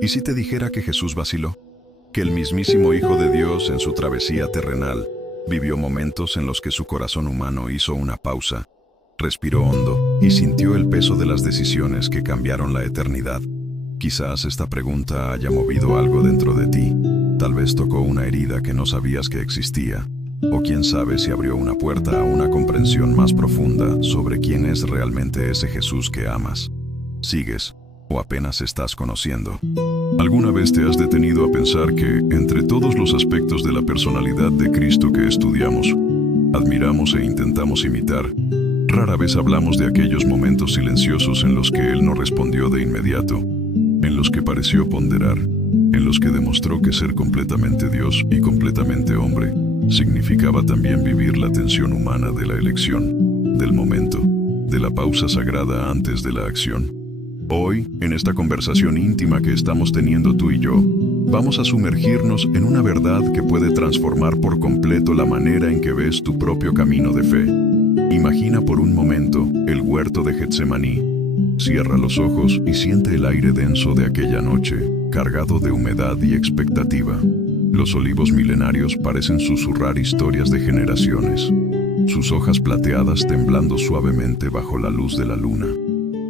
¿Y si te dijera que Jesús vaciló? Que el mismísimo Hijo de Dios en su travesía terrenal vivió momentos en los que su corazón humano hizo una pausa, respiró hondo y sintió el peso de las decisiones que cambiaron la eternidad. Quizás esta pregunta haya movido algo dentro de ti. Tal vez tocó una herida que no sabías que existía. O quién sabe si abrió una puerta a una comprensión más profunda sobre quién es realmente ese Jesús que amas, sigues o apenas estás conociendo. ¿Alguna vez te has detenido a pensar que, entre todos los aspectos de la personalidad de Cristo que estudiamos, admiramos e intentamos imitar, rara vez hablamos de aquellos momentos silenciosos en los que Él no respondió de inmediato, en los que pareció ponderar, en los que demostró que ser completamente Dios y completamente hombre significaba también vivir la tensión humana de la elección, del momento, de la pausa sagrada antes de la acción? Hoy, en esta conversación íntima que estamos teniendo tú y yo, vamos a sumergirnos en una verdad que puede transformar por completo la manera en que ves tu propio camino de fe. Imagina por un momento el huerto de Getsemaní. Cierra los ojos y siente el aire denso de aquella noche, cargado de humedad y expectativa. Los olivos milenarios parecen susurrar historias de generaciones, sus hojas plateadas temblando suavemente bajo la luz de la luna.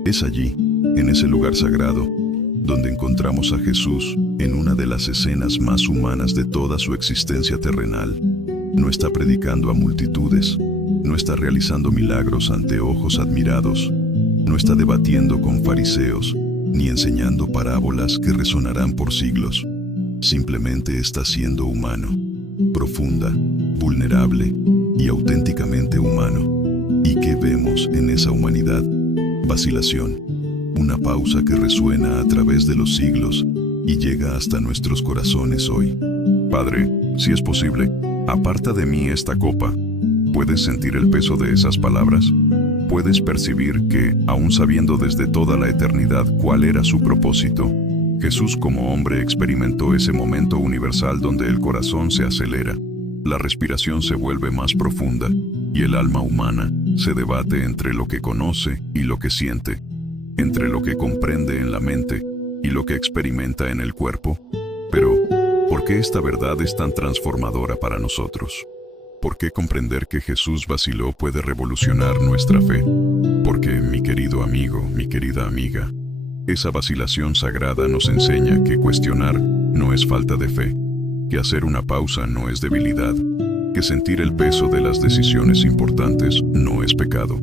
Es allí, en ese lugar sagrado, donde encontramos a Jesús en una de las escenas más humanas de toda su existencia terrenal. No está predicando a multitudes, no está realizando milagros ante ojos admirados, no está debatiendo con fariseos, ni enseñando parábolas que resonarán por siglos. Simplemente está siendo humano, profunda, vulnerable y auténticamente humano. ¿Y qué vemos en esa humanidad? Vacilación, una pausa que resuena a través de los siglos y llega hasta nuestros corazones hoy. Padre, si es posible, aparta de mí esta copa. ¿Puedes sentir el peso de esas palabras? ¿Puedes percibir que, aun sabiendo desde toda la eternidad cuál era su propósito, Jesús como hombre experimentó ese momento universal donde el corazón se acelera, la respiración se vuelve más profunda y el alma humana se debate entre lo que conoce y lo que siente, entre lo que comprende en la mente y lo que experimenta en el cuerpo? Pero, ¿por qué esta verdad es tan transformadora para nosotros? ¿Por qué comprender que Jesús vaciló puede revolucionar nuestra fe? Porque, mi querido amigo, mi querida amiga, esa vacilación sagrada nos enseña que cuestionar no es falta de fe, que hacer una pausa no es debilidad, que sentir el peso de las decisiones importantes no es pecado.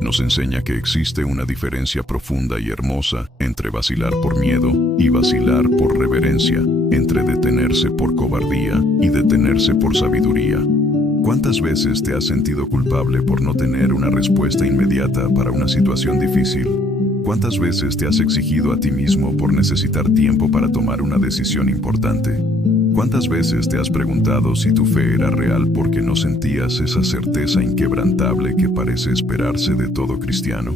Nos enseña que existe una diferencia profunda y hermosa entre vacilar por miedo y vacilar por reverencia, entre detenerse por cobardía y detenerse por sabiduría. ¿Cuántas veces te has sentido culpable por no tener una respuesta inmediata para una situación difícil? ¿Cuántas veces te has exigido a ti mismo por necesitar tiempo para tomar una decisión importante? ¿Cuántas veces te has preguntado si tu fe era real porque no sentías esa certeza inquebrantable que parece esperarse de todo cristiano?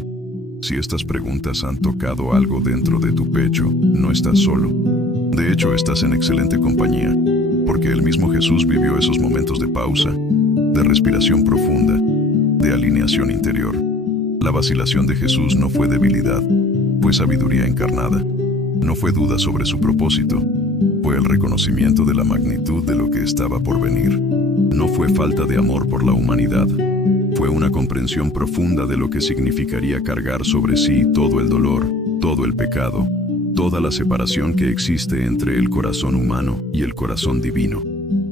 Si estas preguntas han tocado algo dentro de tu pecho, no estás solo. De hecho, estás en excelente compañía, porque el mismo Jesús vivió esos momentos de pausa, de respiración profunda, de alineación interior. La vacilación de Jesús no fue debilidad, fue sabiduría encarnada. No fue duda sobre su propósito, fue el reconocimiento de la magnitud de lo que estaba por venir. No fue falta de amor por la humanidad, fue una comprensión profunda de lo que significaría cargar sobre sí todo el dolor, todo el pecado, toda la separación que existe entre el corazón humano y el corazón divino.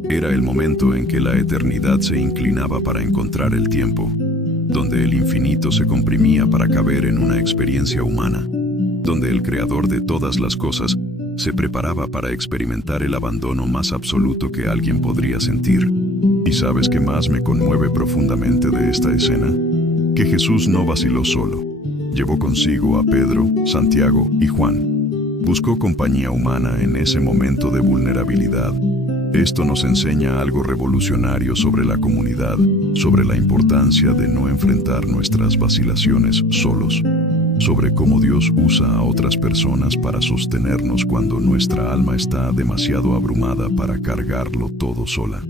Era el momento en que la eternidad se inclinaba para encontrar el tiempo, donde el infinito se comprimía para caber en una experiencia humana, donde el creador de todas las cosas se preparaba para experimentar el abandono más absoluto que alguien podría sentir. ¿Y sabes qué más me conmueve profundamente de esta escena? Que Jesús no vaciló solo. Llevó consigo a Pedro, Santiago y Juan. Buscó compañía humana en ese momento de vulnerabilidad. Esto nos enseña algo revolucionario sobre la comunidad, sobre la importancia de no enfrentar nuestras vacilaciones solos, sobre cómo Dios usa a otras personas para sostenernos cuando nuestra alma está demasiado abrumada para cargarlo todo sola.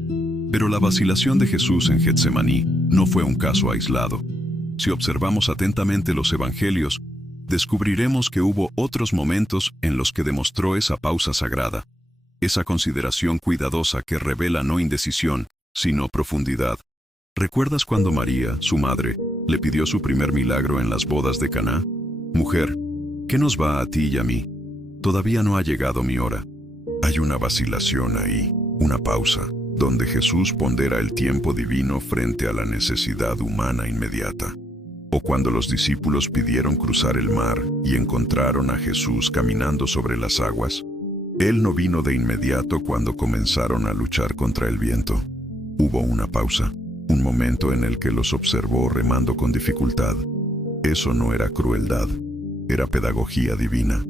Pero la vacilación de Jesús en Getsemaní no fue un caso aislado. Si observamos atentamente los evangelios, descubriremos que hubo otros momentos en los que demostró esa pausa sagrada, esa consideración cuidadosa que revela no indecisión, sino profundidad. ¿Recuerdas cuando María, su madre, le pidió su primer milagro en las bodas de Caná? Mujer, ¿qué nos va a ti y a mí? Todavía no ha llegado mi hora. Hay una vacilación ahí, una pausa, donde Jesús pondera el tiempo divino frente a la necesidad humana inmediata. O cuando los discípulos pidieron cruzar el mar y encontraron a Jesús caminando sobre las aguas. Él no vino de inmediato cuando comenzaron a luchar contra el viento. Hubo una pausa, un momento en el que los observó remando con dificultad. Eso no era crueldad, era pedagogía divina.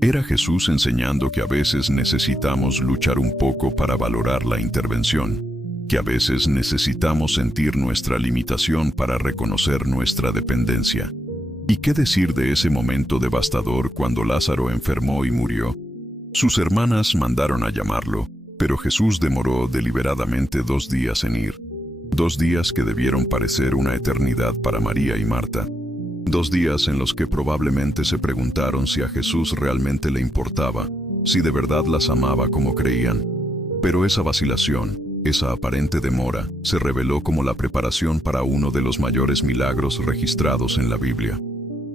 Era Jesús enseñando que a veces necesitamos luchar un poco para valorar la intervención, que a veces necesitamos sentir nuestra limitación para reconocer nuestra dependencia. ¿Y qué decir de ese momento devastador cuando Lázaro enfermó y murió? Sus hermanas mandaron a llamarlo, pero Jesús demoró deliberadamente 2 días en ir. 2 días que debieron parecer una eternidad para María y Marta. 2 días en los que probablemente se preguntaron si a Jesús realmente le importaba, si de verdad las amaba como creían. Pero esa vacilación, esa aparente demora, se reveló como la preparación para uno de los mayores milagros registrados en la Biblia.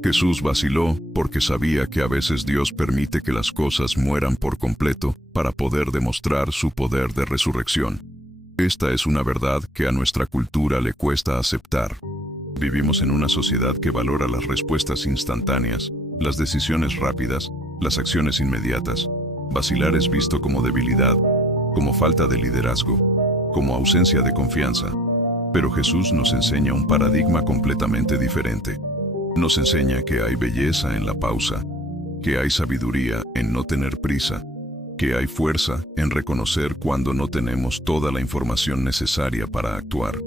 Jesús vaciló porque sabía que a veces Dios permite que las cosas mueran por completo para poder demostrar su poder de resurrección. Esta es una verdad que a nuestra cultura le cuesta aceptar. Vivimos en una sociedad que valora las respuestas instantáneas, las decisiones rápidas, las acciones inmediatas. Vacilar es visto como debilidad, como falta de liderazgo, como ausencia de confianza. Pero Jesús nos enseña un paradigma completamente diferente. Nos enseña que hay belleza en la pausa, que hay sabiduría en no tener prisa, que hay fuerza en reconocer cuando no tenemos toda la información necesaria para actuar.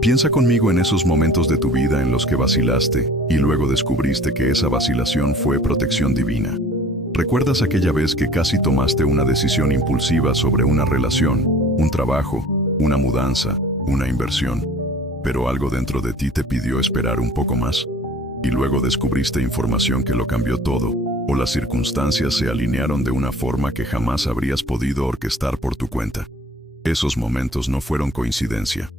Piensa conmigo en esos momentos de tu vida en los que vacilaste y luego descubriste que esa vacilación fue protección divina. ¿Recuerdas aquella vez que casi tomaste una decisión impulsiva sobre una relación, un trabajo, una mudanza, una inversión, pero algo dentro de ti te pidió esperar un poco más? Y luego descubriste información que lo cambió todo, o las circunstancias se alinearon de una forma que jamás habrías podido orquestar por tu cuenta. Esos momentos no fueron coincidencia.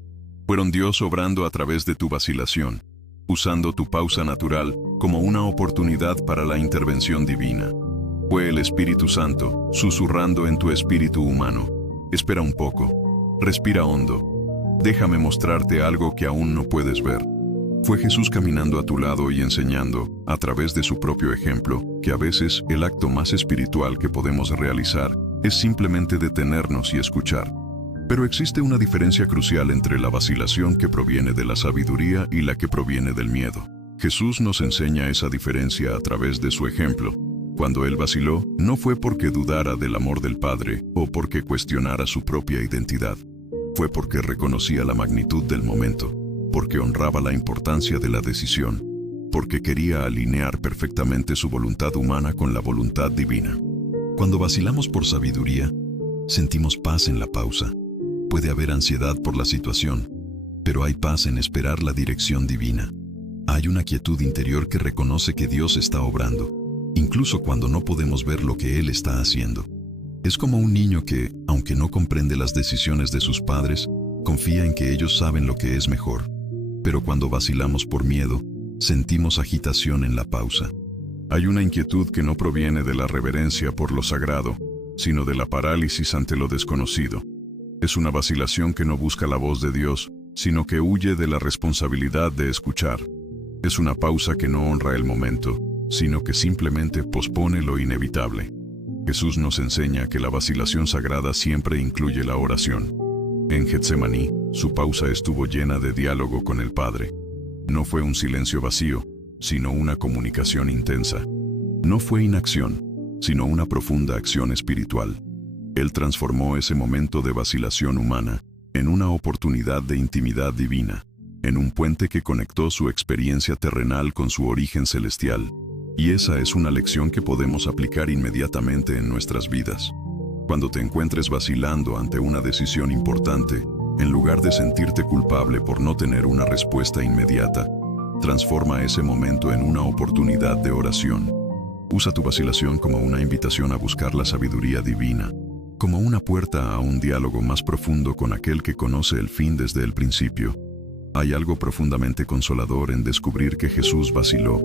Fueron Dios obrando a través de tu vacilación, usando tu pausa natural como una oportunidad para la intervención divina. Fue el Espíritu Santo, susurrando en tu espíritu humano. Espera un poco, respira hondo. Déjame mostrarte algo que aún no puedes ver. Fue Jesús caminando a tu lado y enseñando, a través de su propio ejemplo, que a veces el acto más espiritual que podemos realizar es simplemente detenernos y escuchar. Pero existe una diferencia crucial entre la vacilación que proviene de la sabiduría y la que proviene del miedo. Jesús nos enseña esa diferencia a través de su ejemplo. Cuando él vaciló, no fue porque dudara del amor del Padre o porque cuestionara su propia identidad. Fue porque reconocía la magnitud del momento, porque honraba la importancia de la decisión, porque quería alinear perfectamente su voluntad humana con la voluntad divina. Cuando vacilamos por sabiduría, sentimos paz en la pausa. Puede haber ansiedad por la situación, pero hay paz en esperar la dirección divina. Hay una quietud interior que reconoce que Dios está obrando, incluso cuando no podemos ver lo que Él está haciendo. Es como un niño que, aunque no comprende las decisiones de sus padres, confía en que ellos saben lo que es mejor. Pero cuando vacilamos por miedo, sentimos agitación en la pausa. Hay una inquietud que no proviene de la reverencia por lo sagrado, sino de la parálisis ante lo desconocido. Es una vacilación que no busca la voz de Dios, sino que huye de la responsabilidad de escuchar. Es una pausa que no honra el momento, sino que simplemente pospone lo inevitable. Jesús nos enseña que la vacilación sagrada siempre incluye la oración. En Getsemaní, su pausa estuvo llena de diálogo con el Padre. No fue un silencio vacío, sino una comunicación intensa. No fue inacción, sino una profunda acción espiritual. Él transformó ese momento de vacilación humana en una oportunidad de intimidad divina, en un puente que conectó su experiencia terrenal con su origen celestial. Y esa es una lección que podemos aplicar inmediatamente en nuestras vidas. Cuando te encuentres vacilando ante una decisión importante, en lugar de sentirte culpable por no tener una respuesta inmediata, Transforma ese momento en una oportunidad de oración. Usa tu vacilación como una invitación a buscar la sabiduría divina, como una puerta a un diálogo más profundo con aquel que conoce el fin desde el principio. Hay algo profundamente consolador en descubrir que Jesús vaciló.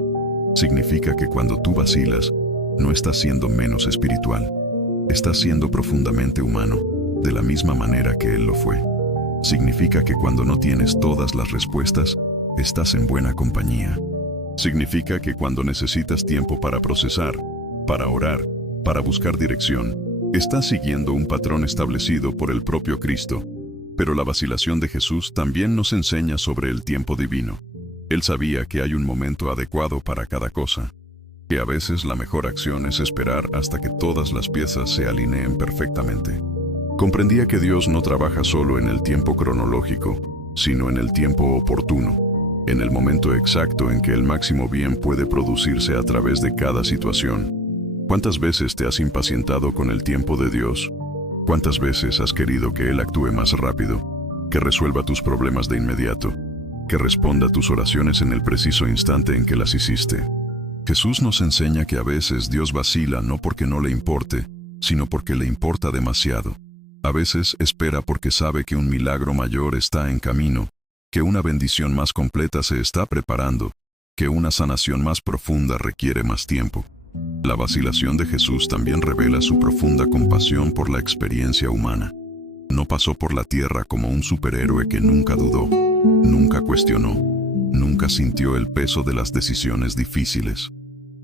Significa que cuando tú vacilas, no estás siendo menos espiritual. Estás siendo profundamente humano, de la misma manera que Él lo fue. Significa que cuando no tienes todas las respuestas, estás en buena compañía. Significa que cuando necesitas tiempo para procesar, para orar, para buscar dirección, estás siguiendo un patrón establecido por el propio Cristo. Pero la vacilación de Jesús también nos enseña sobre el tiempo divino. Él sabía que hay un momento adecuado para cada cosa, que a veces la mejor acción es esperar hasta que todas las piezas se alineen perfectamente. Comprendía que Dios no trabaja solo en el tiempo cronológico, sino en el tiempo oportuno, en el momento exacto en que el máximo bien puede producirse a través de cada situación. ¿Cuántas veces te has impacientado con el tiempo de Dios? ¿Cuántas veces has querido que Él actúe más rápido, que resuelva tus problemas de inmediato, que responda a tus oraciones en el preciso instante en que las hiciste? Jesús nos enseña que a veces Dios vacila no porque no le importe, sino porque le importa demasiado. A veces espera porque sabe que un milagro mayor está en camino, que una bendición más completa se está preparando, que una sanación más profunda requiere más tiempo. La vacilación de Jesús también revela su profunda compasión por la experiencia humana. No pasó por la tierra como un superhéroe que nunca dudó, nunca cuestionó, nunca sintió el peso de las decisiones difíciles.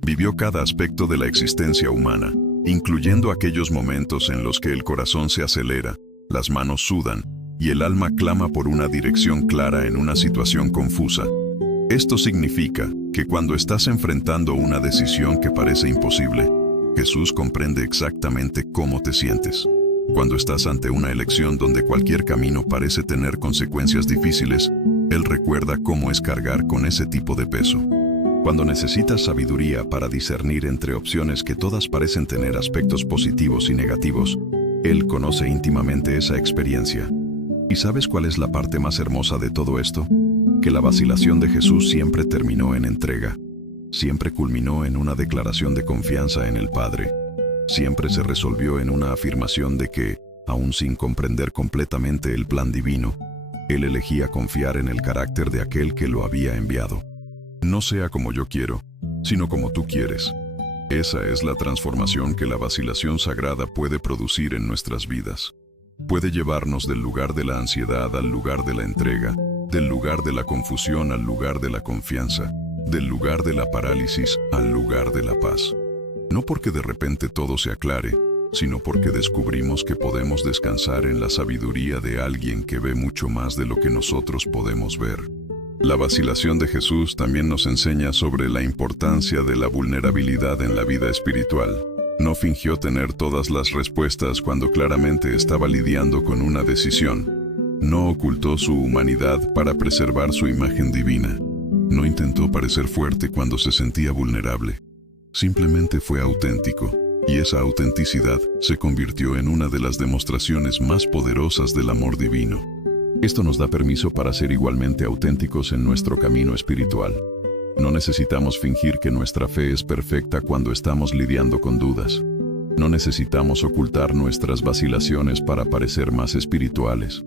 Vivió cada aspecto de la existencia humana, incluyendo aquellos momentos en los que el corazón se acelera, las manos sudan, y el alma clama por una dirección clara en una situación confusa. Esto significa que cuando estás enfrentando una decisión que parece imposible, Jesús comprende exactamente cómo te sientes. Cuando estás ante una elección donde cualquier camino parece tener consecuencias difíciles, Él recuerda cómo es cargar con ese tipo de peso. Cuando necesitas sabiduría para discernir entre opciones que todas parecen tener aspectos positivos y negativos, Él conoce íntimamente esa experiencia. ¿Y sabes cuál es la parte más hermosa de todo esto? Que la vacilación de Jesús siempre terminó en entrega. Siempre culminó en una declaración de confianza en el Padre. Siempre se resolvió en una afirmación de que, aun sin comprender completamente el plan divino, Él elegía confiar en el carácter de aquel que lo había enviado. No sea como yo quiero, sino como tú quieres. Esa es la transformación que la vacilación sagrada puede producir en nuestras vidas. Puede llevarnos del lugar de la ansiedad al lugar de la entrega, del lugar de la confusión al lugar de la confianza, del lugar de la parálisis al lugar de la paz. No porque de repente todo se aclare, sino porque descubrimos que podemos descansar en la sabiduría de alguien que ve mucho más de lo que nosotros podemos ver. La vacilación de Jesús también nos enseña sobre la importancia de la vulnerabilidad en la vida espiritual. No fingió tener todas las respuestas cuando claramente estaba lidiando con una decisión. No ocultó su humanidad para preservar su imagen divina. No intentó parecer fuerte cuando se sentía vulnerable. Simplemente fue auténtico, y esa autenticidad se convirtió en una de las demostraciones más poderosas del amor divino. Esto nos da permiso para ser igualmente auténticos en nuestro camino espiritual. No necesitamos fingir que nuestra fe es perfecta cuando estamos lidiando con dudas. No necesitamos ocultar nuestras vacilaciones para parecer más espirituales.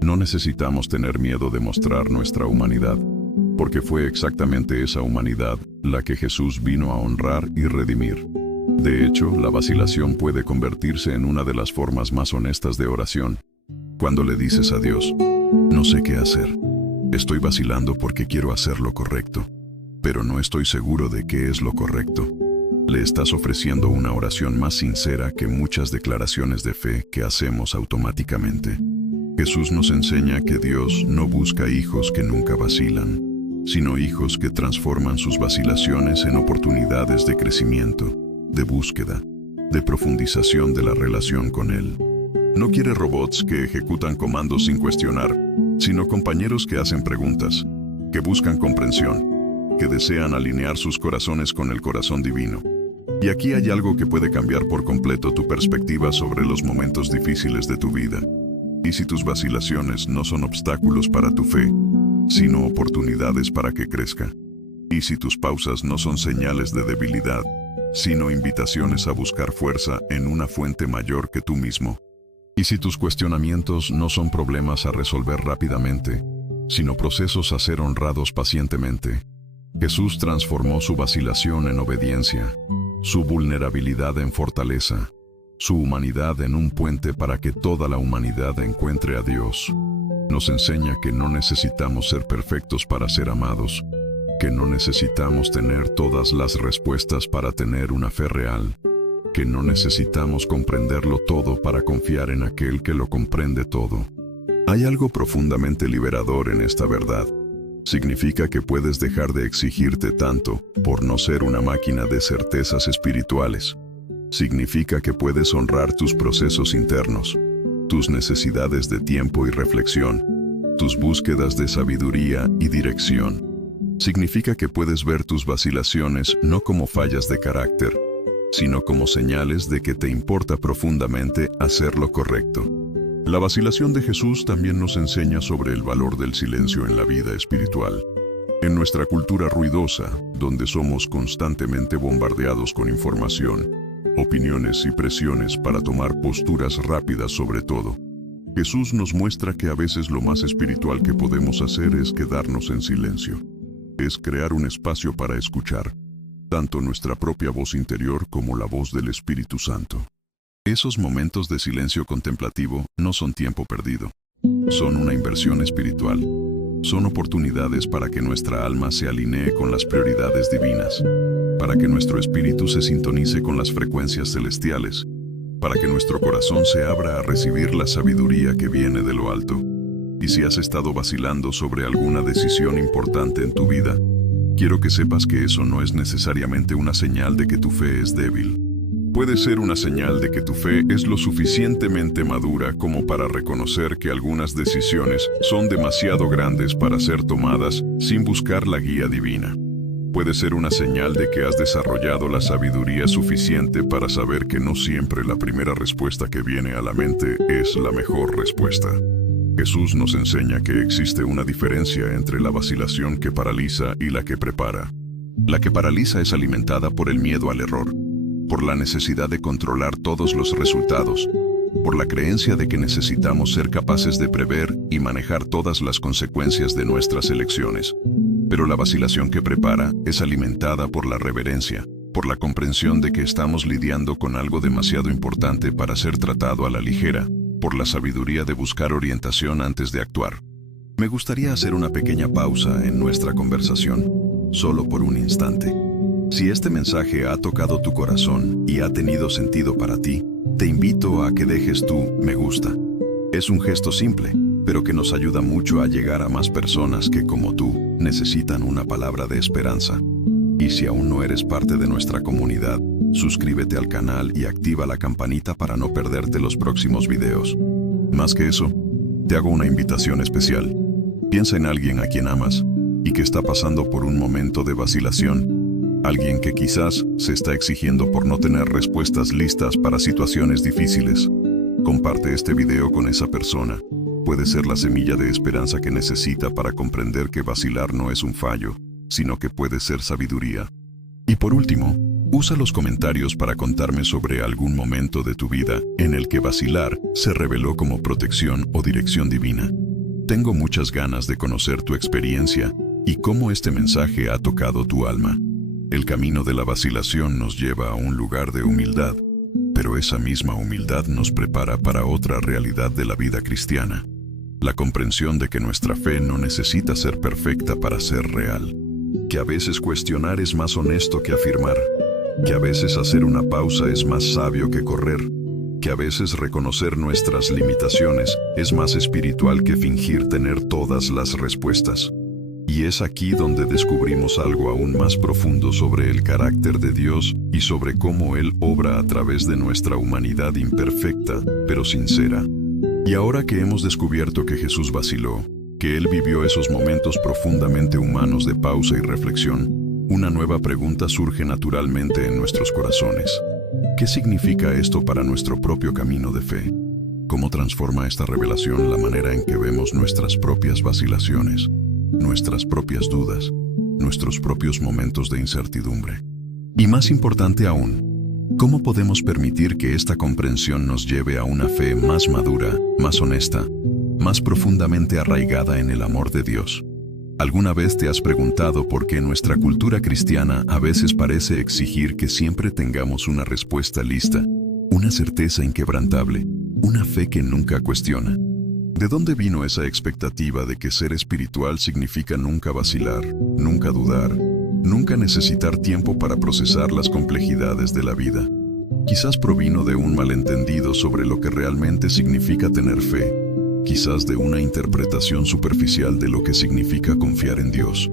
No necesitamos tener miedo de mostrar nuestra humanidad, porque fue exactamente esa humanidad la que Jesús vino a honrar y redimir. De hecho, la vacilación puede convertirse en una de las formas más honestas de oración. Cuando le dices a Dios, no sé qué hacer. Estoy vacilando porque quiero hacer lo correcto, pero no estoy seguro de qué es lo correcto. Le estás ofreciendo una oración más sincera que muchas declaraciones de fe que hacemos automáticamente. Jesús nos enseña que Dios no busca hijos que nunca vacilan, sino hijos que transforman sus vacilaciones en oportunidades de crecimiento, de búsqueda, de profundización de la relación con Él. No quiere robots que ejecutan comandos sin cuestionar, sino compañeros que hacen preguntas, que buscan comprensión, que desean alinear sus corazones con el corazón divino. Y aquí hay algo que puede cambiar por completo tu perspectiva sobre los momentos difíciles de tu vida. Y si tus vacilaciones no son obstáculos para tu fe, sino oportunidades para que crezca. Y si tus pausas no son señales de debilidad, sino invitaciones a buscar fuerza en una fuente mayor que tú mismo. Y si tus cuestionamientos no son problemas a resolver rápidamente, sino procesos a ser honrados pacientemente. Jesús transformó su vacilación en obediencia, su vulnerabilidad en fortaleza, su humanidad en un puente para que toda la humanidad encuentre a Dios. Nos enseña que no necesitamos ser perfectos para ser amados, que no necesitamos tener todas las respuestas para tener una fe real, que no necesitamos comprenderlo todo para confiar en aquel que lo comprende todo. Hay algo profundamente liberador en esta verdad. Significa que puedes dejar de exigirte tanto por no ser una máquina de certezas espirituales. Significa que puedes honrar tus procesos internos, tus necesidades de tiempo y reflexión, tus búsquedas de sabiduría y dirección. Significa que puedes ver tus vacilaciones no como fallas de carácter, sino como señales de que te importa profundamente hacer lo correcto. La vacilación de Jesús también nos enseña sobre el valor del silencio en la vida espiritual. En nuestra cultura ruidosa, donde somos constantemente bombardeados con información, opiniones y presiones para tomar posturas rápidas sobre todo, Jesús nos muestra que a veces lo más espiritual que podemos hacer es quedarnos en silencio. Es crear un espacio para escuchar, tanto nuestra propia voz interior como la voz del Espíritu Santo. Esos momentos de silencio contemplativo no son tiempo perdido. Son una inversión espiritual. Son oportunidades para que nuestra alma se alinee con las prioridades divinas, para que nuestro espíritu se sintonice con las frecuencias celestiales, para que nuestro corazón se abra a recibir la sabiduría que viene de lo alto. Y si has estado vacilando sobre alguna decisión importante en tu vida, quiero que sepas que eso no es necesariamente una señal de que tu fe es débil. Puede ser una señal de que tu fe es lo suficientemente madura como para reconocer que algunas decisiones son demasiado grandes para ser tomadas sin buscar la guía divina. Puede ser una señal de que has desarrollado la sabiduría suficiente para saber que no siempre la primera respuesta que viene a la mente es la mejor respuesta. Jesús nos enseña que existe una diferencia entre la vacilación que paraliza y la que prepara. La que paraliza es alimentada por el miedo al error, por la necesidad de controlar todos los resultados, por la creencia de que necesitamos ser capaces de prever y manejar todas las consecuencias de nuestras elecciones. Pero la vacilación que prepara es alimentada por la reverencia, por la comprensión de que estamos lidiando con algo demasiado importante para ser tratado a la ligera, por la sabiduría de buscar orientación antes de actuar. Me gustaría hacer una pequeña pausa en nuestra conversación, solo por un instante. Si este mensaje ha tocado tu corazón y ha tenido sentido para ti, te invito a que dejes tu me gusta. Es un gesto simple, pero que nos ayuda mucho a llegar a más personas que, como tú, necesitan una palabra de esperanza. Y si aún no eres parte de nuestra comunidad, suscríbete al canal y activa la campanita para no perderte los próximos videos. Más que eso, te hago una invitación especial. Piensa en alguien a quien amas y que está pasando por un momento de vacilación. Alguien que quizás se está exigiendo por no tener respuestas listas para situaciones difíciles. Comparte este video con esa persona. Puede ser la semilla de esperanza que necesita para comprender que vacilar no es un fallo, sino que puede ser sabiduría. Y por último, usa los comentarios para contarme sobre algún momento de tu vida en el que vacilar se reveló como protección o dirección divina. Tengo muchas ganas de conocer tu experiencia y cómo este mensaje ha tocado tu alma. El camino de la vacilación nos lleva a un lugar de humildad, pero esa misma humildad nos prepara para otra realidad de la vida cristiana. La comprensión de que nuestra fe no necesita ser perfecta para ser real. Que a veces cuestionar es más honesto que afirmar. Que a veces hacer una pausa es más sabio que correr. Que a veces reconocer nuestras limitaciones es más espiritual que fingir tener todas las respuestas. Y es aquí donde descubrimos algo aún más profundo sobre el carácter de Dios y sobre cómo Él obra a través de nuestra humanidad imperfecta, pero sincera. Y ahora que hemos descubierto que Jesús vaciló, que Él vivió esos momentos profundamente humanos de pausa y reflexión, una nueva pregunta surge naturalmente en nuestros corazones. ¿Qué significa esto para nuestro propio camino de fe? ¿Cómo transforma esta revelación la manera en que vemos nuestras propias vacilaciones, nuestras propias dudas, nuestros propios momentos de incertidumbre. Y más importante aún, ¿cómo podemos permitir que esta comprensión nos lleve a una fe más madura, más honesta, más profundamente arraigada en el amor de Dios? ¿Alguna vez te has preguntado por qué nuestra cultura cristiana a veces parece exigir que siempre tengamos una respuesta lista, una certeza inquebrantable, una fe que nunca cuestiona? ¿De dónde vino esa expectativa de que ser espiritual significa nunca vacilar, nunca dudar, nunca necesitar tiempo para procesar las complejidades de la vida? Quizás provino de un malentendido sobre lo que realmente significa tener fe, quizás de una interpretación superficial de lo que significa confiar en Dios.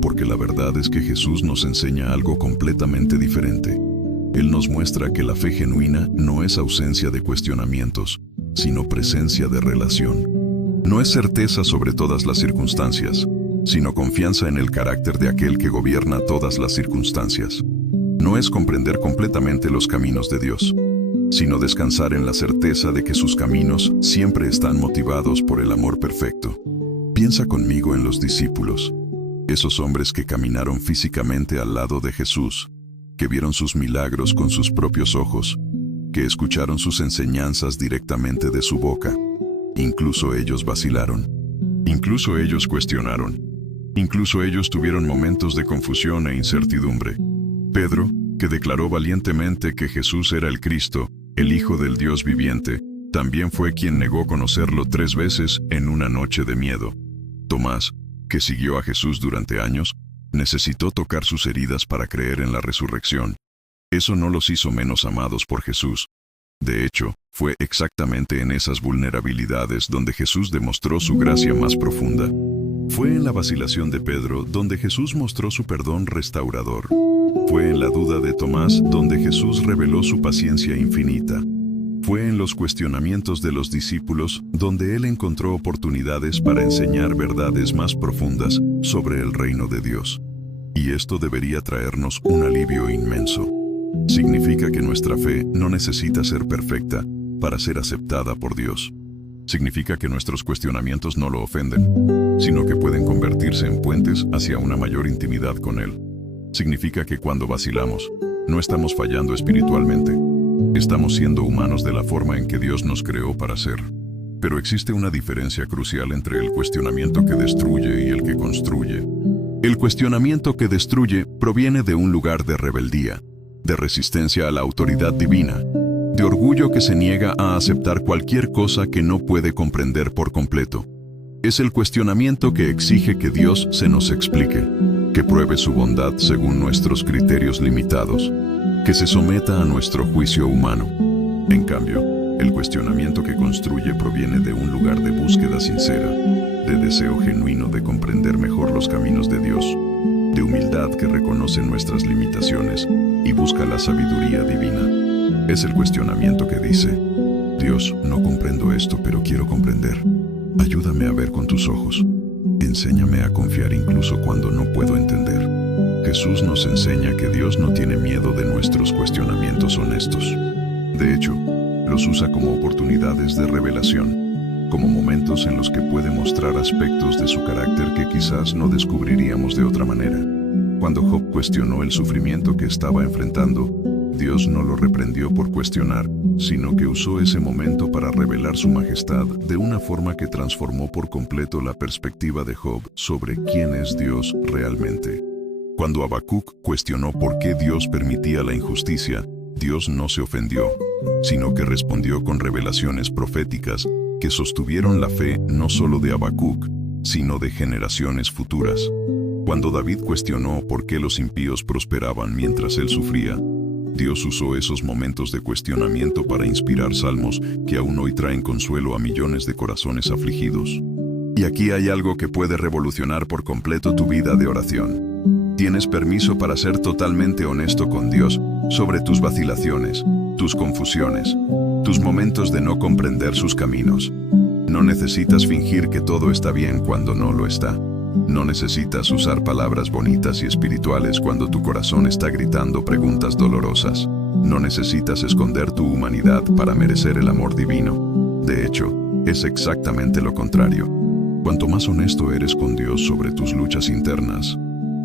Porque la verdad es que Jesús nos enseña algo completamente diferente. Él nos muestra que la fe genuina no es ausencia de cuestionamientos, sino presencia de relación. No es certeza sobre todas las circunstancias, sino confianza en el carácter de aquel que gobierna todas las circunstancias. No es comprender completamente los caminos de Dios, sino descansar en la certeza de que sus caminos siempre están motivados por el amor perfecto. Piensa conmigo en los discípulos, esos hombres que caminaron físicamente al lado de Jesús, que vieron sus milagros con sus propios ojos, que escucharon sus enseñanzas directamente de su boca. Incluso ellos vacilaron, incluso ellos cuestionaron, incluso ellos tuvieron momentos de confusión e incertidumbre. Pedro, que declaró valientemente que Jesús era el Cristo, el Hijo del Dios viviente, también fue quien negó conocerlo 3 veces en una noche de miedo. Tomás, que siguió a Jesús durante años, necesitó tocar sus heridas para creer en la resurrección. Eso no los hizo menos amados por Jesús. De hecho, fue exactamente en esas vulnerabilidades donde Jesús demostró su gracia más profunda. Fue en la vacilación de Pedro donde Jesús mostró su perdón restaurador. Fue en la duda de Tomás donde Jesús reveló su paciencia infinita. Fue en los cuestionamientos de los discípulos donde Él encontró oportunidades para enseñar verdades más profundas sobre el reino de Dios. Y esto debería traernos un alivio inmenso. Significa que nuestra fe no necesita ser perfecta para ser aceptada por Dios. Significa que nuestros cuestionamientos no lo ofenden, sino que pueden convertirse en puentes hacia una mayor intimidad con Él. Significa que cuando vacilamos, no estamos fallando espiritualmente. Estamos siendo humanos de la forma en que Dios nos creó para ser. Pero existe una diferencia crucial entre el cuestionamiento que destruye y el que construye. El cuestionamiento que destruye proviene de un lugar de rebeldía, de resistencia a la autoridad divina, de orgullo que se niega a aceptar cualquier cosa que no puede comprender por completo. Es el cuestionamiento que exige que Dios se nos explique, que pruebe su bondad según nuestros criterios limitados, que se someta a nuestro juicio humano. En cambio, el cuestionamiento que construye proviene de un lugar de búsqueda sincera, de deseo genuino de comprender mejor los caminos de Dios, de humildad que reconoce nuestras limitaciones y busca la sabiduría divina. Es el cuestionamiento que dice: Dios, no comprendo esto, pero quiero comprender. Ayúdame a ver con tus ojos. Enséñame a confiar incluso cuando no puedo entender. Jesús nos enseña que Dios no tiene miedo de nuestros cuestionamientos honestos. De hecho, los usa como oportunidades de revelación, como momentos en los que puede mostrar aspectos de su carácter que quizás no descubriríamos de otra manera. Cuando Job cuestionó el sufrimiento que estaba enfrentando, Dios no lo reprendió por cuestionar, sino que usó ese momento para revelar su majestad de una forma que transformó por completo la perspectiva de Job sobre quién es Dios realmente. Cuando Habacuc cuestionó por qué Dios permitía la injusticia, Dios no se ofendió, sino que respondió con revelaciones proféticas que sostuvieron la fe no solo de Habacuc, sino de generaciones futuras. Cuando David cuestionó por qué los impíos prosperaban mientras él sufría, Dios usó esos momentos de cuestionamiento para inspirar salmos que aún hoy traen consuelo a millones de corazones afligidos. Y aquí hay algo que puede revolucionar por completo tu vida de oración. Tienes permiso para ser totalmente honesto con Dios sobre tus vacilaciones, tus confusiones, tus momentos de no comprender sus caminos. No necesitas fingir que todo está bien cuando no lo está. No necesitas usar palabras bonitas y espirituales cuando tu corazón está gritando preguntas dolorosas. No necesitas esconder tu humanidad para merecer el amor divino. De hecho, es exactamente lo contrario. Cuanto más honesto eres con Dios sobre tus luchas internas,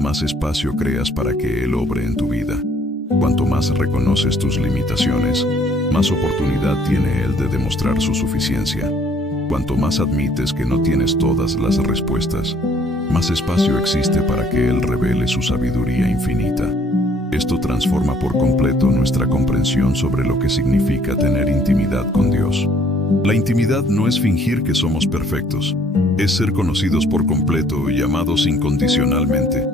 más espacio creas para que Él obre en tu vida. Cuanto más reconoces tus limitaciones, más oportunidad tiene Él de demostrar su suficiencia. Cuanto más admites que no tienes todas las respuestas, más espacio existe para que Él revele su sabiduría infinita. Esto transforma por completo nuestra comprensión sobre lo que significa tener intimidad con Dios. La intimidad no es fingir que somos perfectos, es ser conocidos por completo y amados incondicionalmente.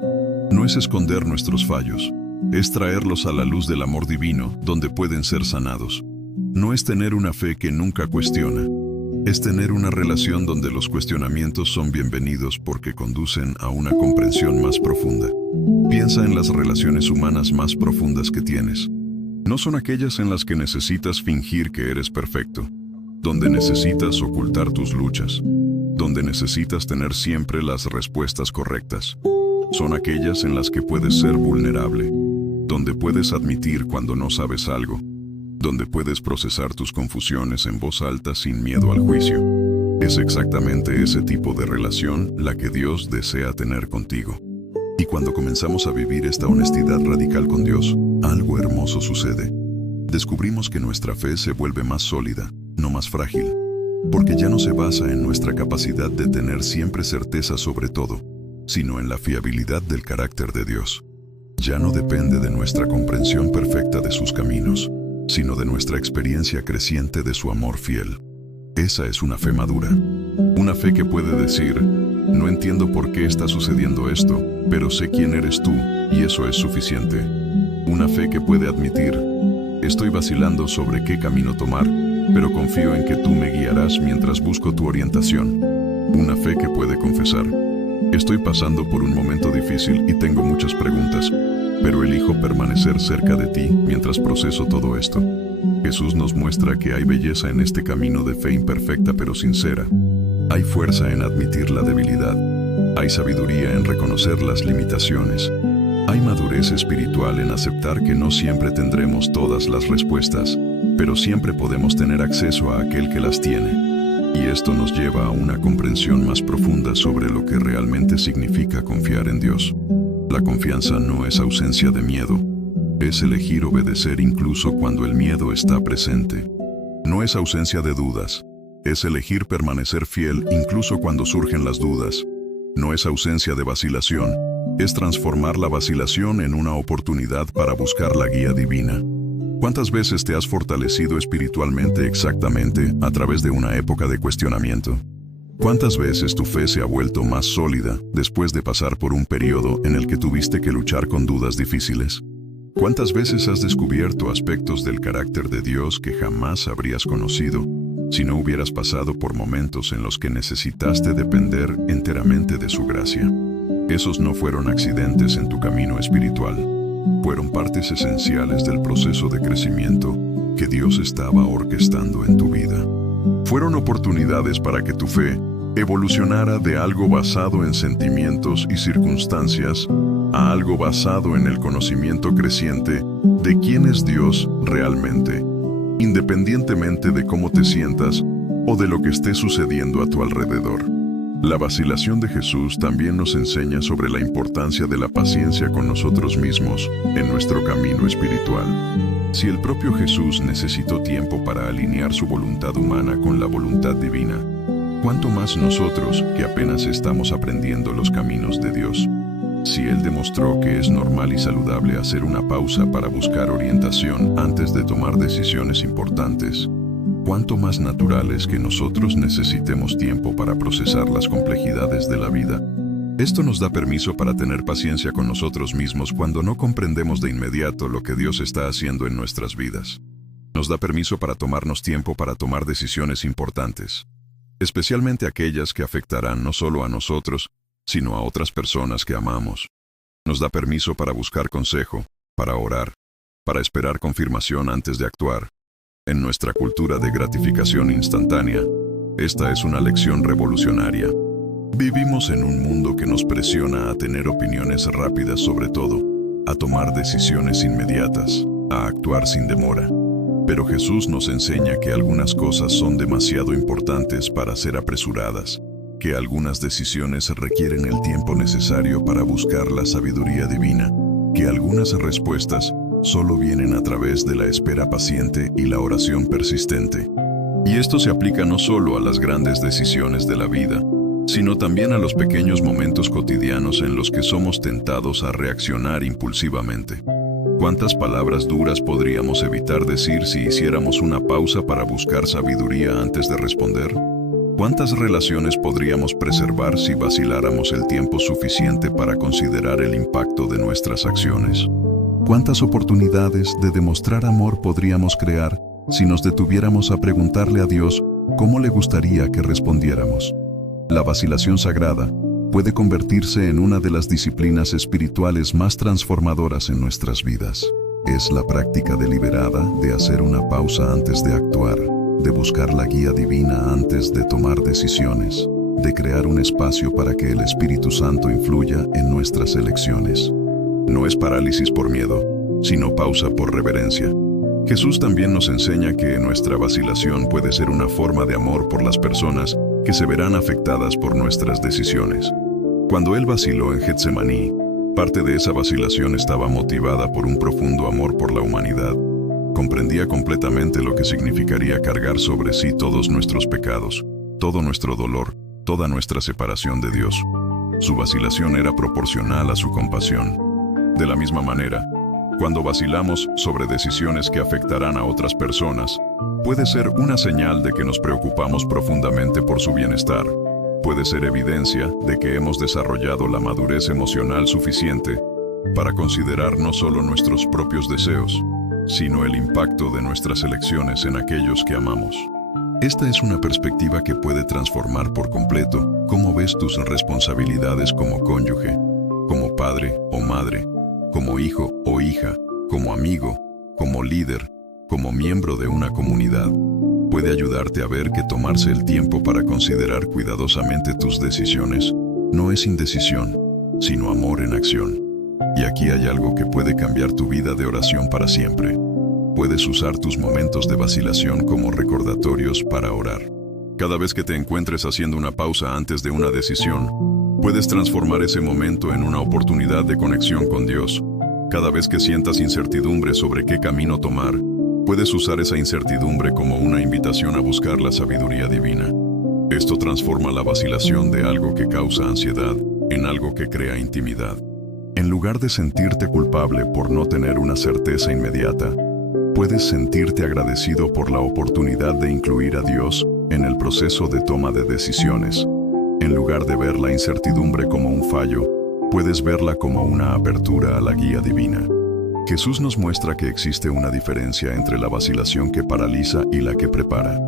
No es esconder nuestros fallos, es traerlos a la luz del amor divino, donde pueden ser sanados. No es tener una fe que nunca cuestiona, es tener una relación donde los cuestionamientos son bienvenidos porque conducen a una comprensión más profunda. Piensa en las relaciones humanas más profundas que tienes. No son aquellas en las que necesitas fingir que eres perfecto, donde necesitas ocultar tus luchas, donde necesitas tener siempre las respuestas correctas. Son aquellas en las que puedes ser vulnerable, donde puedes admitir cuando no sabes algo, donde puedes procesar tus confusiones en voz alta sin miedo al juicio. Es exactamente ese tipo de relación la que Dios desea tener contigo. Y cuando comenzamos a vivir esta honestidad radical con Dios, algo hermoso sucede. Descubrimos que nuestra fe se vuelve más sólida, no más frágil, porque ya no se basa en nuestra capacidad de tener siempre certeza sobre todo, sino en la fiabilidad del carácter de Dios. Ya no depende de nuestra comprensión perfecta de sus caminos, sino de nuestra experiencia creciente de su amor fiel. Esa es una fe madura. Una fe que puede decir, no entiendo por qué está sucediendo esto, pero sé quién eres tú, y eso es suficiente. Una fe que puede admitir, estoy vacilando sobre qué camino tomar, pero confío en que tú me guiarás mientras busco tu orientación. Una fe que puede confesar, estoy pasando por un momento difícil y tengo muchas preguntas, pero elijo permanecer cerca de ti mientras proceso todo esto. Jesús nos muestra que hay belleza en este camino de fe imperfecta pero sincera. Hay fuerza en admitir la debilidad. Hay sabiduría en reconocer las limitaciones. Hay madurez espiritual en aceptar que no siempre tendremos todas las respuestas, pero siempre podemos tener acceso a aquel que las tiene. Y esto nos lleva a una comprensión más profunda sobre lo que realmente significa confiar en Dios. La confianza no es ausencia de miedo, es elegir obedecer incluso cuando el miedo está presente. No es ausencia de dudas, es elegir permanecer fiel incluso cuando surgen las dudas. No es ausencia de vacilación, es transformar la vacilación en una oportunidad para buscar la guía divina. ¿Cuántas veces te has fortalecido espiritualmente exactamente a través de una época de cuestionamiento? ¿Cuántas veces tu fe se ha vuelto más sólida después de pasar por un periodo en el que tuviste que luchar con dudas difíciles? ¿Cuántas veces has descubierto aspectos del carácter de Dios que jamás habrías conocido si no hubieras pasado por momentos en los que necesitaste depender enteramente de su gracia? Esos no fueron accidentes en tu camino espiritual, fueron partes esenciales del proceso de crecimiento que Dios estaba orquestando en tu vida. Fueron oportunidades para que tu fe evolucionara de algo basado en sentimientos y circunstancias a algo basado en el conocimiento creciente de quién es Dios realmente, independientemente de cómo te sientas o de lo que esté sucediendo a tu alrededor. La vacilación de Jesús también nos enseña sobre la importancia de la paciencia con nosotros mismos en nuestro camino espiritual. Si el propio Jesús necesitó tiempo para alinear su voluntad humana con la voluntad divina, ¿cuánto más nosotros que apenas estamos aprendiendo los caminos de Dios? Si Él demostró que es normal y saludable hacer una pausa para buscar orientación antes de tomar decisiones importantes, ¿cuánto más natural es que nosotros necesitemos tiempo para procesar las complejidades de la vida? Esto nos da permiso para tener paciencia con nosotros mismos cuando no comprendemos de inmediato lo que Dios está haciendo en nuestras vidas. Nos da permiso para tomarnos tiempo para tomar decisiones importantes, especialmente aquellas que afectarán no solo a nosotros, sino a otras personas que amamos. Nos da permiso para buscar consejo, para orar, para esperar confirmación antes de actuar. En nuestra cultura de gratificación instantánea, esta es una lección revolucionaria. Vivimos en un mundo que nos presiona a tener opiniones rápidas sobre todo, a tomar decisiones inmediatas, a actuar sin demora. Pero Jesús nos enseña que algunas cosas son demasiado importantes para ser apresuradas. que algunas decisiones requieren el tiempo necesario para buscar la sabiduría divina, que algunas respuestas solo vienen a través de la espera paciente y la oración persistente. Y esto se aplica no solo a las grandes decisiones de la vida, sino también a los pequeños momentos cotidianos en los que somos tentados a reaccionar impulsivamente. ¿Cuántas palabras duras podríamos evitar decir si hiciéramos una pausa para buscar sabiduría antes de responder? ¿Cuántas relaciones podríamos preservar si vaciláramos el tiempo suficiente para considerar el impacto de nuestras acciones? ¿Cuántas oportunidades de demostrar amor podríamos crear si nos detuviéramos a preguntarle a Dios cómo le gustaría que respondiéramos? La vacilación sagrada puede convertirse en una de las disciplinas espirituales más transformadoras en nuestras vidas. Es la práctica deliberada de hacer una pausa antes de actuar, de buscar la guía divina antes de tomar decisiones, de crear un espacio para que el Espíritu Santo influya en nuestras elecciones. No es parálisis por miedo, sino pausa por reverencia. Jesús también nos enseña que nuestra vacilación puede ser una forma de amor por las personas que se verán afectadas por nuestras decisiones. Cuando Él vaciló en Getsemaní, parte de esa vacilación estaba motivada por un profundo amor por la humanidad. Comprendía completamente lo que significaría cargar sobre sí todos nuestros pecados, todo nuestro dolor, toda nuestra separación de Dios. Su vacilación era proporcional a su compasión. De la misma manera, cuando vacilamos sobre decisiones que afectarán a otras personas, puede ser una señal de que nos preocupamos profundamente por su bienestar. Puede ser evidencia de que hemos desarrollado la madurez emocional suficiente para considerar no solo nuestros propios deseos, sino el impacto de nuestras elecciones en aquellos que amamos. Esta es una perspectiva que puede transformar por completo cómo ves tus responsabilidades como cónyuge, como padre o madre, como hijo o hija, como amigo, como líder, como miembro de una comunidad. Puede ayudarte a ver que tomarse el tiempo para considerar cuidadosamente tus decisiones no es indecisión, sino amor en acción. Y aquí hay algo que puede cambiar tu vida de oración para siempre. Puedes usar tus momentos de vacilación como recordatorios para orar. Cada vez que te encuentres haciendo una pausa antes de una decisión, puedes transformar ese momento en una oportunidad de conexión con Dios. Cada vez que sientas incertidumbre sobre qué camino tomar, puedes usar esa incertidumbre como una invitación a buscar la sabiduría divina. Esto transforma la vacilación de algo que causa ansiedad en algo que crea intimidad. En lugar de sentirte culpable por no tener una certeza inmediata, puedes sentirte agradecido por la oportunidad de incluir a Dios en el proceso de toma de decisiones. En lugar de ver la incertidumbre como un fallo, puedes verla como una apertura a la guía divina. Jesús nos muestra que existe una diferencia entre la vacilación que paraliza y la que prepara.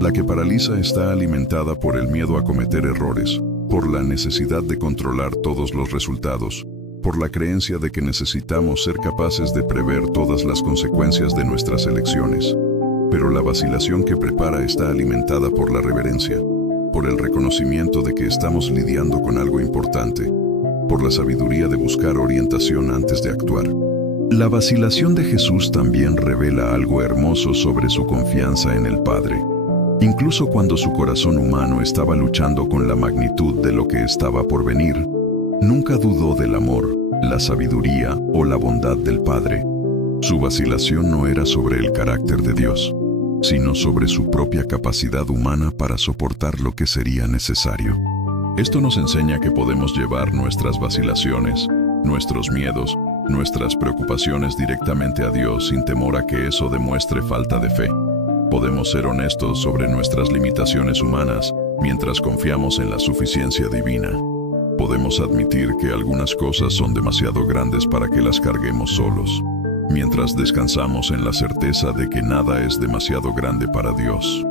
La que paraliza está alimentada por el miedo a cometer errores, por la necesidad de controlar todos los resultados, por la creencia de que necesitamos ser capaces de prever todas las consecuencias de nuestras elecciones. Pero la vacilación que prepara está alimentada por la reverencia, por el reconocimiento de que estamos lidiando con algo importante, por la sabiduría de buscar orientación antes de actuar. La vacilación de Jesús también revela algo hermoso sobre su confianza en el Padre. Incluso cuando su corazón humano estaba luchando con la magnitud de lo que estaba por venir, nunca dudó del amor, la sabiduría o la bondad del Padre. Su vacilación no era sobre el carácter de Dios, sino sobre su propia capacidad humana para soportar lo que sería necesario. Esto nos enseña que podemos llevar nuestras vacilaciones, nuestros miedos, nuestras preocupaciones directamente a Dios sin temor a que eso demuestre falta de fe. Podemos ser honestos sobre nuestras limitaciones humanas mientras confiamos en la suficiencia divina. Podemos admitir que algunas cosas son demasiado grandes para que las carguemos solos, mientras descansamos en la certeza de que nada es demasiado grande para Dios.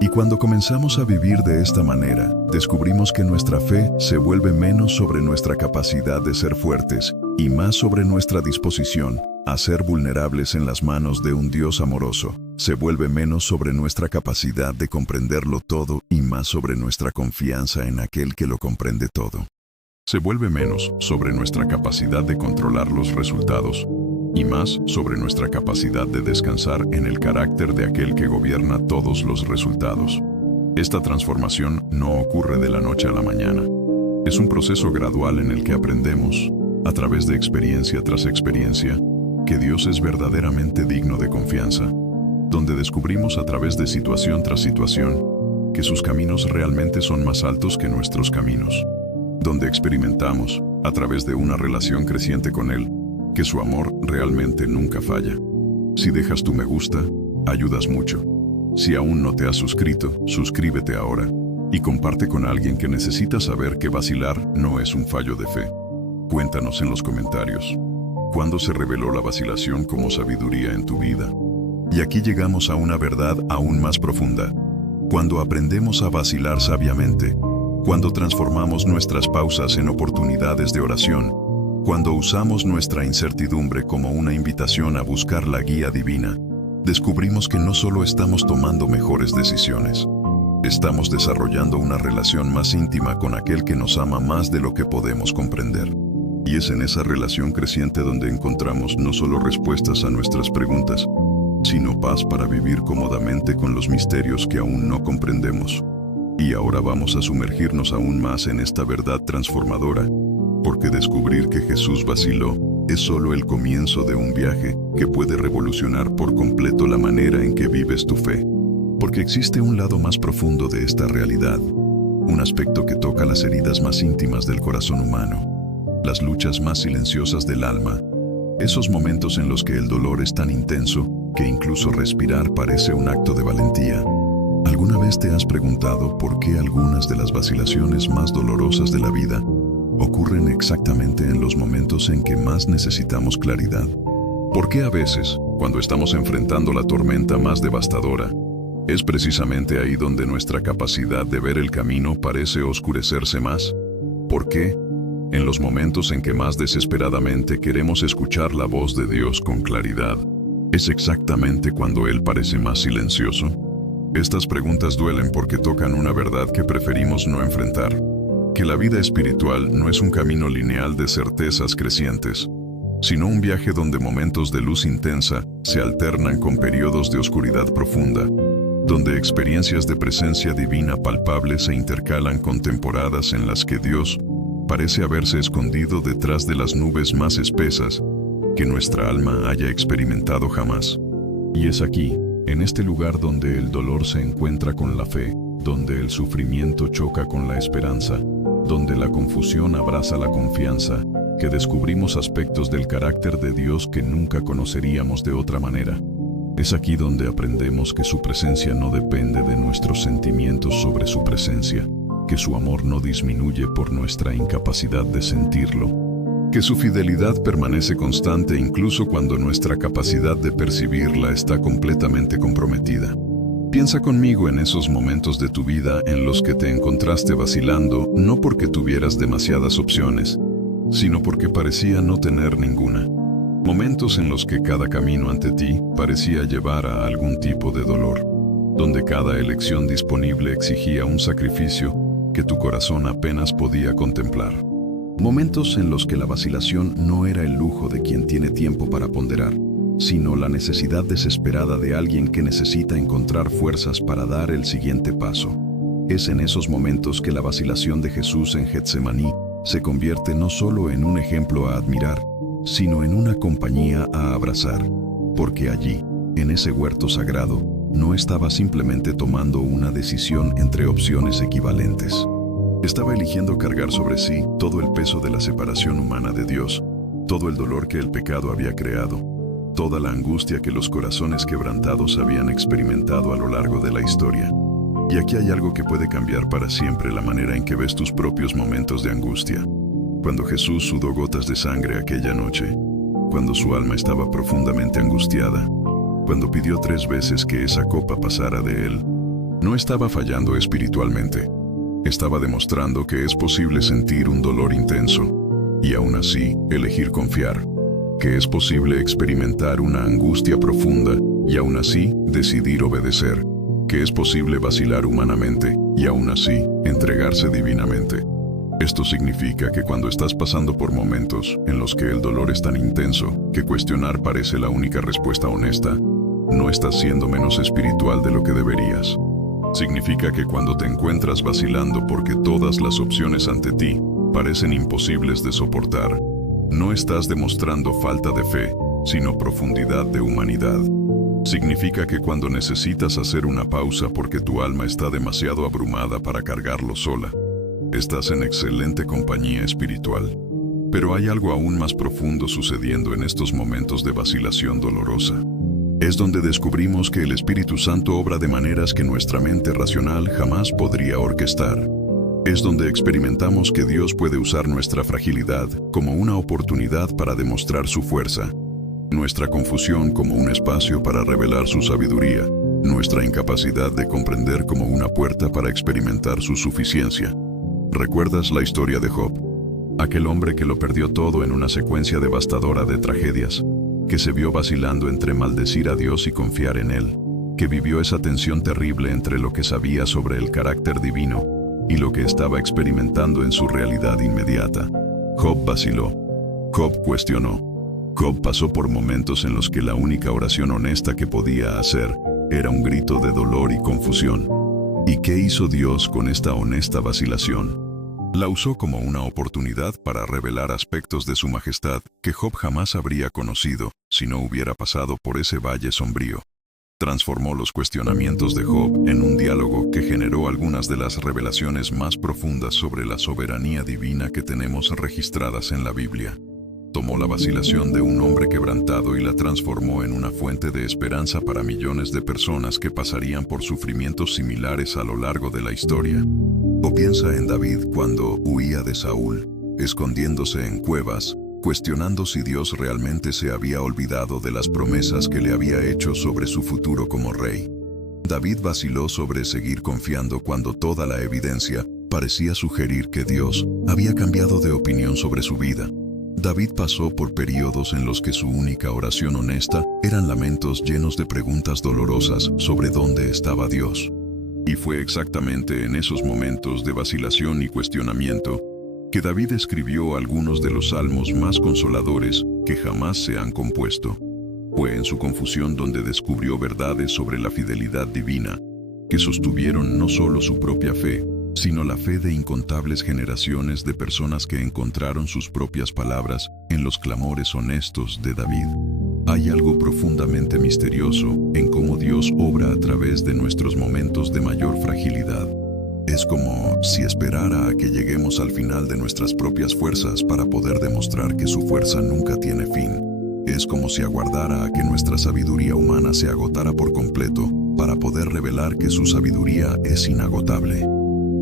Y cuando comenzamos a vivir de esta manera, descubrimos que nuestra fe se vuelve menos sobre nuestra capacidad de ser fuertes y más sobre nuestra disposición a ser vulnerables en las manos de un Dios amoroso. Se vuelve menos sobre nuestra capacidad de comprenderlo todo y más sobre nuestra confianza en aquel que lo comprende todo. Se vuelve menos sobre nuestra capacidad de controlar los resultados y más sobre nuestra capacidad de descansar en el carácter de aquel que gobierna todos los resultados. Esta transformación no ocurre de la noche a la mañana. Es un proceso gradual en el que aprendemos, a través de experiencia tras experiencia, que Dios es verdaderamente digno de confianza, donde descubrimos a través de situación tras situación que sus caminos realmente son más altos que nuestros caminos, donde experimentamos, a través de una relación creciente con Él, que su amor realmente nunca falla. Si dejas tu me gusta, ayudas mucho. Si aún no te has suscrito, suscríbete ahora y comparte con alguien que necesita saber que vacilar no es un fallo de fe. Cuéntanos en los comentarios, ¿cuándo se reveló la vacilación como sabiduría en tu vida? Y aquí llegamos a una verdad aún más profunda. Cuando aprendemos a vacilar sabiamente, cuando transformamos nuestras pausas en oportunidades de oración, cuando usamos nuestra incertidumbre como una invitación a buscar la guía divina, descubrimos que no solo estamos tomando mejores decisiones, estamos desarrollando una relación más íntima con aquel que nos ama más de lo que podemos comprender. Y es en esa relación creciente donde encontramos no solo respuestas a nuestras preguntas, sino paz para vivir cómodamente con los misterios que aún no comprendemos. Y ahora vamos a sumergirnos aún más en esta verdad transformadora, porque descubrir que Jesús vaciló es solo el comienzo de un viaje que puede revolucionar por completo la manera en que vives tu fe. Porque existe un lado más profundo de esta realidad, un aspecto que toca las heridas más íntimas del corazón humano, las luchas más silenciosas del alma, esos momentos en los que el dolor es tan intenso que incluso respirar parece un acto de valentía. ¿Alguna vez te has preguntado por qué algunas de las vacilaciones más dolorosas de la vida ocurren exactamente en los momentos en que más necesitamos claridad? ¿Por qué a veces, cuando estamos enfrentando la tormenta más devastadora, es precisamente ahí donde nuestra capacidad de ver el camino parece oscurecerse más? ¿Por qué, en los momentos en que más desesperadamente queremos escuchar la voz de Dios con claridad, es exactamente cuando Él parece más silencioso? Estas preguntas duelen porque tocan una verdad que preferimos no enfrentar. Que la vida espiritual no es un camino lineal de certezas crecientes, sino un viaje donde momentos de luz intensa se alternan con periodos de oscuridad profunda, donde experiencias de presencia divina palpable se intercalan con temporadas en las que Dios parece haberse escondido detrás de las nubes más espesas que nuestra alma haya experimentado jamás. Y es aquí, en este lugar donde el dolor se encuentra con la fe, donde el sufrimiento choca con la esperanza, donde la confusión abraza la confianza, que descubrimos aspectos del carácter de Dios que nunca conoceríamos de otra manera. Es aquí donde aprendemos que su presencia no depende de nuestros sentimientos sobre su presencia, que su amor no disminuye por nuestra incapacidad de sentirlo, que su fidelidad permanece constante incluso cuando nuestra capacidad de percibirla está completamente comprometida. Piensa conmigo en esos momentos de tu vida en los que te encontraste vacilando, no porque tuvieras demasiadas opciones, sino porque parecía no tener ninguna. Momentos en los que cada camino ante ti parecía llevar a algún tipo de dolor, donde cada elección disponible exigía un sacrificio que tu corazón apenas podía contemplar. Momentos en los que la vacilación no era el lujo de quien tiene tiempo para ponderar, sino la necesidad desesperada de alguien que necesita encontrar fuerzas para dar el siguiente paso. Es en esos momentos que la vacilación de Jesús en Getsemaní se convierte no solo en un ejemplo a admirar, sino en una compañía a abrazar, porque allí, en ese huerto sagrado, no estaba simplemente tomando una decisión entre opciones equivalentes. Estaba eligiendo cargar sobre sí todo el peso de la separación humana de Dios, todo el dolor que el pecado había creado, toda la angustia que los corazones quebrantados habían experimentado a lo largo de la historia. Y aquí hay algo que puede cambiar para siempre la manera en que ves tus propios momentos de angustia. Cuando Jesús sudó gotas de sangre aquella noche, cuando su alma estaba profundamente angustiada, cuando pidió 3 veces que esa copa pasara de él, no estaba fallando espiritualmente. Estaba demostrando que es posible sentir un dolor intenso y aún así elegir confiar, que es posible experimentar una angustia profunda y aún así decidir obedecer, que es posible vacilar humanamente y aún así entregarse divinamente. Esto significa que cuando estás pasando por momentos en los que el dolor es tan intenso que cuestionar parece la única respuesta honesta, no estás siendo menos espiritual de lo que deberías. Significa que cuando te encuentras vacilando porque todas las opciones ante ti parecen imposibles de soportar, no estás demostrando falta de fe, sino profundidad de humanidad. Significa que cuando necesitas hacer una pausa porque tu alma está demasiado abrumada para cargarlo sola, estás en excelente compañía espiritual. Pero hay algo aún más profundo sucediendo en estos momentos de vacilación dolorosa. Es donde descubrimos que el Espíritu Santo obra de maneras que nuestra mente racional jamás podría orquestar. Es donde experimentamos que Dios puede usar nuestra fragilidad como una oportunidad para demostrar su fuerza, nuestra confusión como un espacio para revelar su sabiduría, nuestra incapacidad de comprender como una puerta para experimentar su suficiencia. ¿Recuerdas la historia de Job? Aquel hombre que lo perdió todo en una secuencia devastadora de tragedias, que se vio vacilando entre maldecir a Dios y confiar en Él, que vivió esa tensión terrible entre lo que sabía sobre el carácter divino y lo que estaba experimentando en su realidad inmediata. Job vaciló. Job cuestionó. Job pasó por momentos en los que la única oración honesta que podía hacer era un grito de dolor y confusión. ¿Y qué hizo Dios con esta honesta vacilación? La usó como una oportunidad para revelar aspectos de su majestad que Job jamás habría conocido si no hubiera pasado por ese valle sombrío. Transformó los cuestionamientos de Job en un diálogo que generó algunas de las revelaciones más profundas sobre la soberanía divina que tenemos registradas en la Biblia. Tomó la vacilación de un hombre quebrantado y la transformó en una fuente de esperanza para millones de personas que pasarían por sufrimientos similares a lo largo de la historia. O piensa en David cuando huía de Saúl, escondiéndose en cuevas, cuestionando si Dios realmente se había olvidado de las promesas que le había hecho sobre su futuro como rey. David vaciló sobre seguir confiando cuando toda la evidencia parecía sugerir que Dios había cambiado de opinión sobre su vida. David pasó por periodos en los que su única oración honesta eran lamentos llenos de preguntas dolorosas sobre dónde estaba Dios. Y fue exactamente en esos momentos de vacilación y cuestionamiento que David escribió algunos de los salmos más consoladores que jamás se han compuesto. Fue en su confusión donde descubrió verdades sobre la fidelidad divina, que sostuvieron no solo su propia fe, sino la fe de incontables generaciones de personas que encontraron sus propias palabras en los clamores honestos de David. Hay algo profundamente misterioso en cómo Dios obra a través de nuestros momentos de mayor fragilidad. Es como si esperara a que lleguemos al final de nuestras propias fuerzas para poder demostrar que su fuerza nunca tiene fin. Es como si aguardara a que nuestra sabiduría humana se agotara por completo para poder revelar que su sabiduría es inagotable.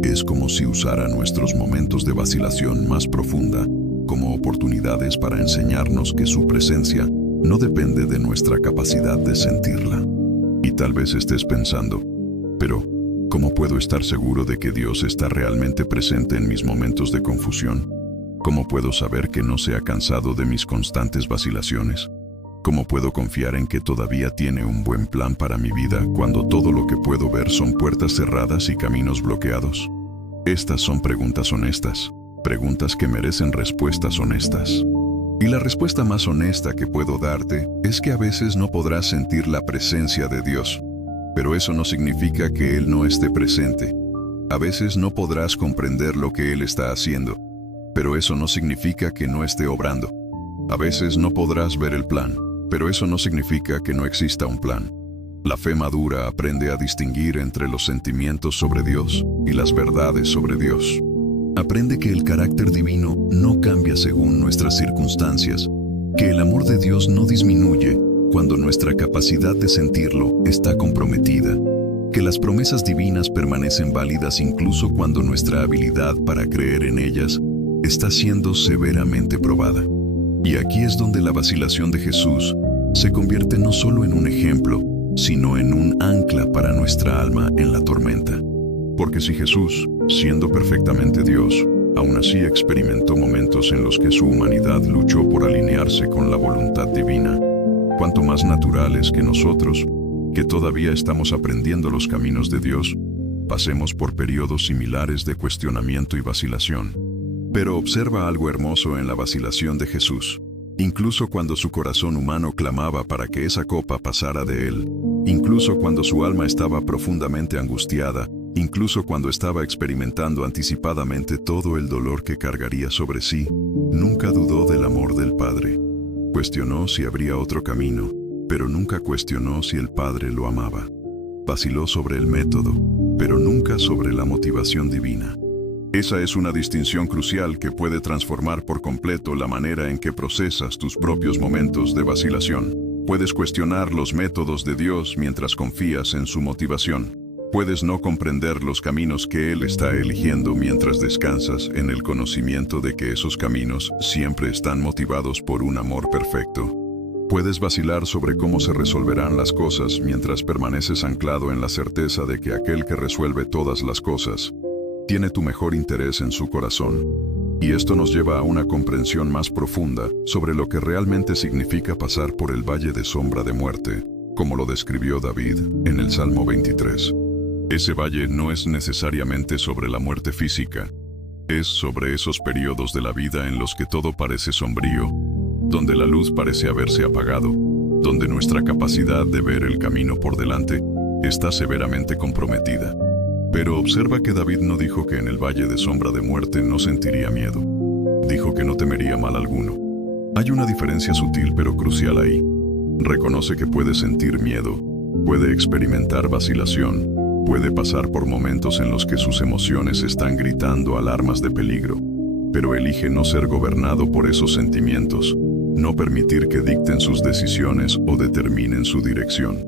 Es como si usara nuestros momentos de vacilación más profunda como oportunidades para enseñarnos que su presencia no depende de nuestra capacidad de sentirla. Y tal vez estés pensando, pero ¿cómo puedo estar seguro de que Dios está realmente presente en mis momentos de confusión? ¿Cómo puedo saber que no se ha cansado de mis constantes vacilaciones? ¿Cómo puedo confiar en que todavía tiene un buen plan para mi vida cuando todo lo que puedo ver son puertas cerradas y caminos bloqueados? Estas son preguntas honestas, preguntas que merecen respuestas honestas. Y la respuesta más honesta que puedo darte es que a veces no podrás sentir la presencia de Dios, pero eso no significa que Él no esté presente. A veces no podrás comprender lo que Él está haciendo, pero eso no significa que no esté obrando. A veces no podrás ver el plan, pero eso no significa que no exista un plan. La fe madura aprende a distinguir entre los sentimientos sobre Dios y las verdades sobre Dios. Aprende que el carácter divino no cambia según nuestras circunstancias, que el amor de Dios no disminuye cuando nuestra capacidad de sentirlo está comprometida, que las promesas divinas permanecen válidas incluso cuando nuestra habilidad para creer en ellas está siendo severamente probada. Y aquí es donde la vacilación de Jesús se convierte no solo en un ejemplo, sino en un ancla para nuestra alma en la tormenta. Porque si Jesús, siendo perfectamente Dios, aún así experimentó momentos en los que su humanidad luchó por alinearse con la voluntad divina, cuánto más natural es que nosotros, que todavía estamos aprendiendo los caminos de Dios, pasemos por periodos similares de cuestionamiento y vacilación. Pero observa algo hermoso en la vacilación de Jesús. Incluso cuando su corazón humano clamaba para que esa copa pasara de él, incluso cuando su alma estaba profundamente angustiada, incluso cuando estaba experimentando anticipadamente todo el dolor que cargaría sobre sí, nunca dudó del amor del Padre. Cuestionó si habría otro camino, pero nunca cuestionó si el Padre lo amaba. Vaciló sobre el método, pero nunca sobre la motivación divina. Esa es una distinción crucial que puede transformar por completo la manera en que procesas tus propios momentos de vacilación. Puedes cuestionar los métodos de Dios mientras confías en su motivación. Puedes no comprender los caminos que Él está eligiendo mientras descansas en el conocimiento de que esos caminos siempre están motivados por un amor perfecto. Puedes vacilar sobre cómo se resolverán las cosas mientras permaneces anclado en la certeza de que aquel que resuelve todas las cosas tiene tu mejor interés en su corazón. Y esto nos lleva a una comprensión más profunda sobre lo que realmente significa pasar por el valle de sombra de muerte, como lo describió David en el Salmo 23. Ese valle no es necesariamente sobre la muerte física, es sobre esos periodos de la vida en los que todo parece sombrío, donde la luz parece haberse apagado, donde nuestra capacidad de ver el camino por delante está severamente comprometida. Pero observa que David no dijo que en el valle de sombra de muerte no sentiría miedo. Dijo que no temería mal alguno. Hay una diferencia sutil pero crucial ahí. Reconoce que puede sentir miedo, puede experimentar vacilación, puede pasar por momentos en los que sus emociones están gritando alarmas de peligro, pero elige no ser gobernado por esos sentimientos, no permitir que dicten sus decisiones o determinen su dirección.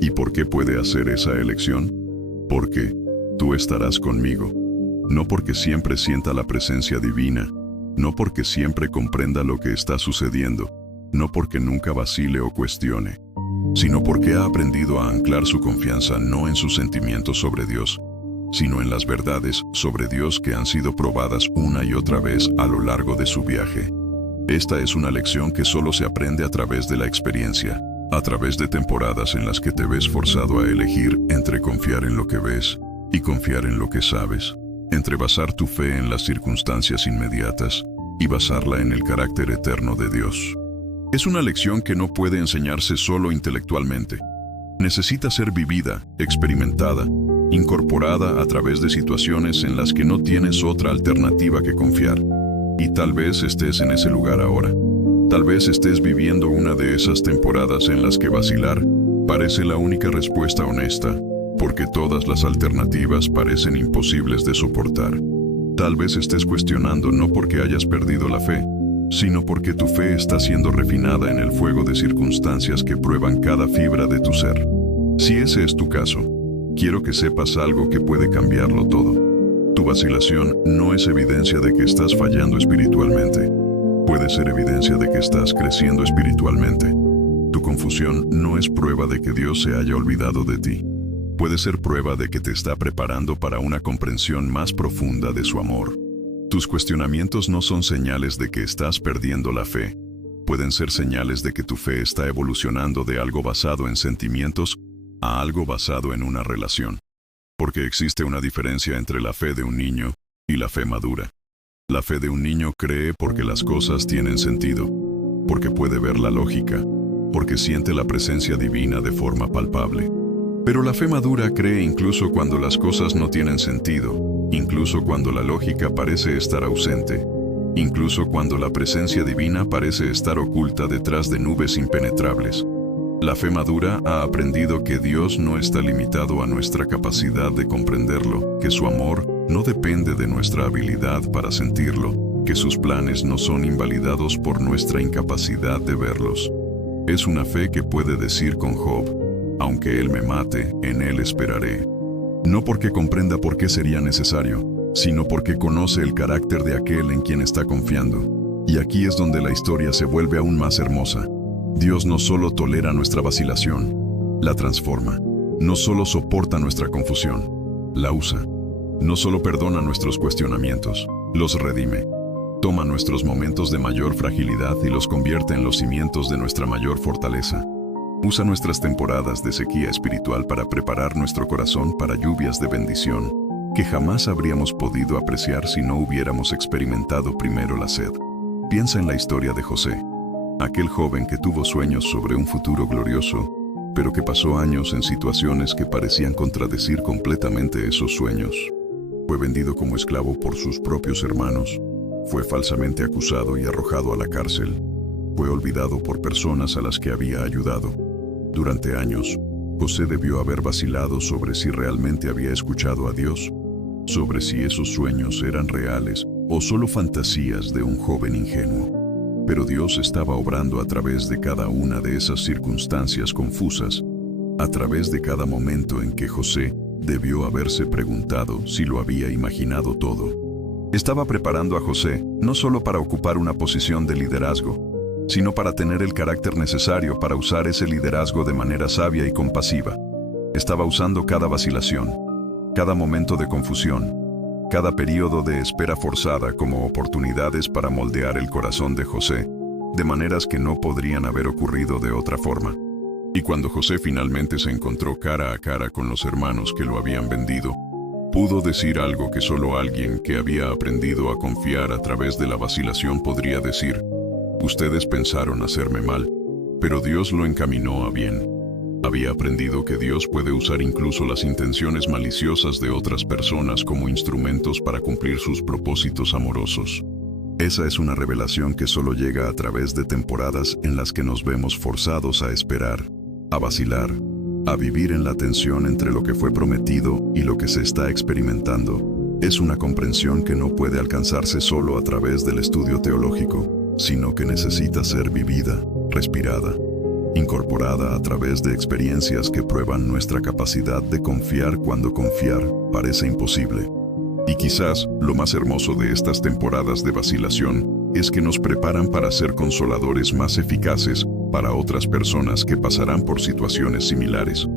¿Y por qué puede hacer esa elección? Porque tú estarás conmigo. No porque siempre sienta la presencia divina, no porque siempre comprenda lo que está sucediendo, no porque nunca vacile o cuestione, sino porque ha aprendido a anclar su confianza no en sus sentimientos sobre Dios, sino en las verdades sobre Dios que han sido probadas una y otra vez a lo largo de su viaje. Esta es una lección que solo se aprende a través de la experiencia, a través de temporadas en las que te ves forzado a elegir entre confiar en lo que ves y confiar en lo que sabes, entre basar tu fe en las circunstancias inmediatas y basarla en el carácter eterno de Dios. Es una lección que no puede enseñarse solo intelectualmente. Necesita ser vivida, experimentada, incorporada a través de situaciones en las que no tienes otra alternativa que confiar. Y tal vez estés en ese lugar ahora. Tal vez estés viviendo una de esas temporadas en las que vacilar parece la única respuesta honesta, porque todas las alternativas parecen imposibles de soportar. Tal vez estés cuestionando no porque hayas perdido la fe, sino porque tu fe está siendo refinada en el fuego de circunstancias que prueban cada fibra de tu ser. Si ese es tu caso, quiero que sepas algo que puede cambiarlo todo. Tu vacilación no es evidencia de que estás fallando espiritualmente. Puede ser evidencia de que estás creciendo espiritualmente. Tu confusión no es prueba de que Dios se haya olvidado de ti. Puede ser prueba de que te está preparando para una comprensión más profunda de su amor. Tus cuestionamientos no son señales de que estás perdiendo la fe. Pueden ser señales de que tu fe está evolucionando de algo basado en sentimientos a algo basado en una relación. Porque existe una diferencia entre la fe de un niño y la fe madura. La fe de un niño cree porque las cosas tienen sentido, porque puede ver la lógica, porque siente la presencia divina de forma palpable. Pero la fe madura cree incluso cuando las cosas no tienen sentido, incluso cuando la lógica parece estar ausente, incluso cuando la presencia divina parece estar oculta detrás de nubes impenetrables. La fe madura ha aprendido que Dios no está limitado a nuestra capacidad de comprenderlo, que su amor no depende de nuestra habilidad para sentirlo, que sus planes no son invalidados por nuestra incapacidad de verlos. Es una fe que puede decir con Job: aunque él me mate, en él esperaré. No porque comprenda por qué sería necesario, sino porque conoce el carácter de aquel en quien está confiando. Y aquí es donde la historia se vuelve aún más hermosa. Dios no solo tolera nuestra vacilación, la transforma. No solo soporta nuestra confusión, la usa. No solo perdona nuestros cuestionamientos, los redime. Toma nuestros momentos de mayor fragilidad y los convierte en los cimientos de nuestra mayor fortaleza. Usa nuestras temporadas de sequía espiritual para preparar nuestro corazón para lluvias de bendición que jamás habríamos podido apreciar si no hubiéramos experimentado primero la sed. Piensa en la historia de José, aquel joven que tuvo sueños sobre un futuro glorioso, pero que pasó años en situaciones que parecían contradecir completamente esos sueños. Fue vendido como esclavo por sus propios hermanos, fue falsamente acusado y arrojado a la cárcel, fue olvidado por personas a las que había ayudado. Durante años, José debió haber vacilado sobre si realmente había escuchado a Dios, sobre si esos sueños eran reales o solo fantasías de un joven ingenuo. Pero Dios estaba obrando a través de cada una de esas circunstancias confusas, a través de cada momento en que José debió haberse preguntado si lo había imaginado todo. Estaba preparando a José no solo para ocupar una posición de liderazgo, sino para tener el carácter necesario para usar ese liderazgo de manera sabia y compasiva. Estaba usando cada vacilación, cada momento de confusión, cada período de espera forzada como oportunidades para moldear el corazón de José, de maneras que no podrían haber ocurrido de otra forma. Y cuando José finalmente se encontró cara a cara con los hermanos que lo habían vendido, pudo decir algo que solo alguien que había aprendido a confiar a través de la vacilación podría decir: ustedes pensaron hacerme mal, pero Dios lo encaminó a bien. Había aprendido que Dios puede usar incluso las intenciones maliciosas de otras personas como instrumentos para cumplir sus propósitos amorosos. Esa es una revelación que solo llega a través de temporadas en las que nos vemos forzados a esperar, a vacilar, a vivir en la tensión entre lo que fue prometido y lo que se está experimentando. Es una comprensión que no puede alcanzarse solo a través del estudio teológico, sino que necesita ser vivida, respirada, incorporada a través de experiencias que prueban nuestra capacidad de confiar cuando confiar parece imposible. Y quizás lo más hermoso de estas temporadas de vacilación es que nos preparan para ser consoladores más eficaces para otras personas que pasarán por situaciones similares.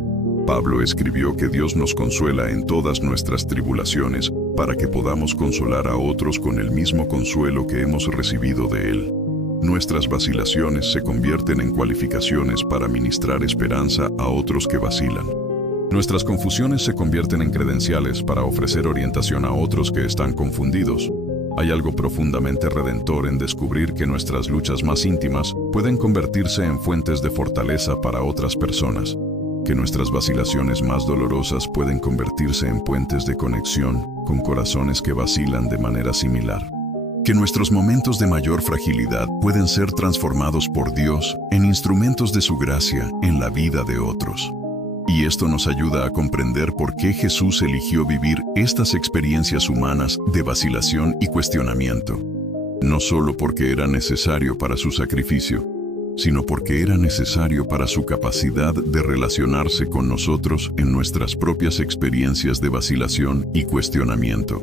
Pablo escribió que Dios nos consuela en todas nuestras tribulaciones para que podamos consolar a otros con el mismo consuelo que hemos recibido de Él. Nuestras vacilaciones se convierten en cualificaciones para ministrar esperanza a otros que vacilan. Nuestras confusiones se convierten en credenciales para ofrecer orientación a otros que están confundidos. Hay algo profundamente redentor en descubrir que nuestras luchas más íntimas pueden convertirse en fuentes de fortaleza para otras personas, que nuestras vacilaciones más dolorosas pueden convertirse en puentes de conexión con corazones que vacilan de manera similar. Que nuestros momentos de mayor fragilidad pueden ser transformados por Dios en instrumentos de su gracia en la vida de otros. Y esto nos ayuda a comprender por qué Jesús eligió vivir estas experiencias humanas de vacilación y cuestionamiento. No solo porque era necesario para su sacrificio, sino porque era necesario para su capacidad de relacionarse con nosotros en nuestras propias experiencias de vacilación y cuestionamiento.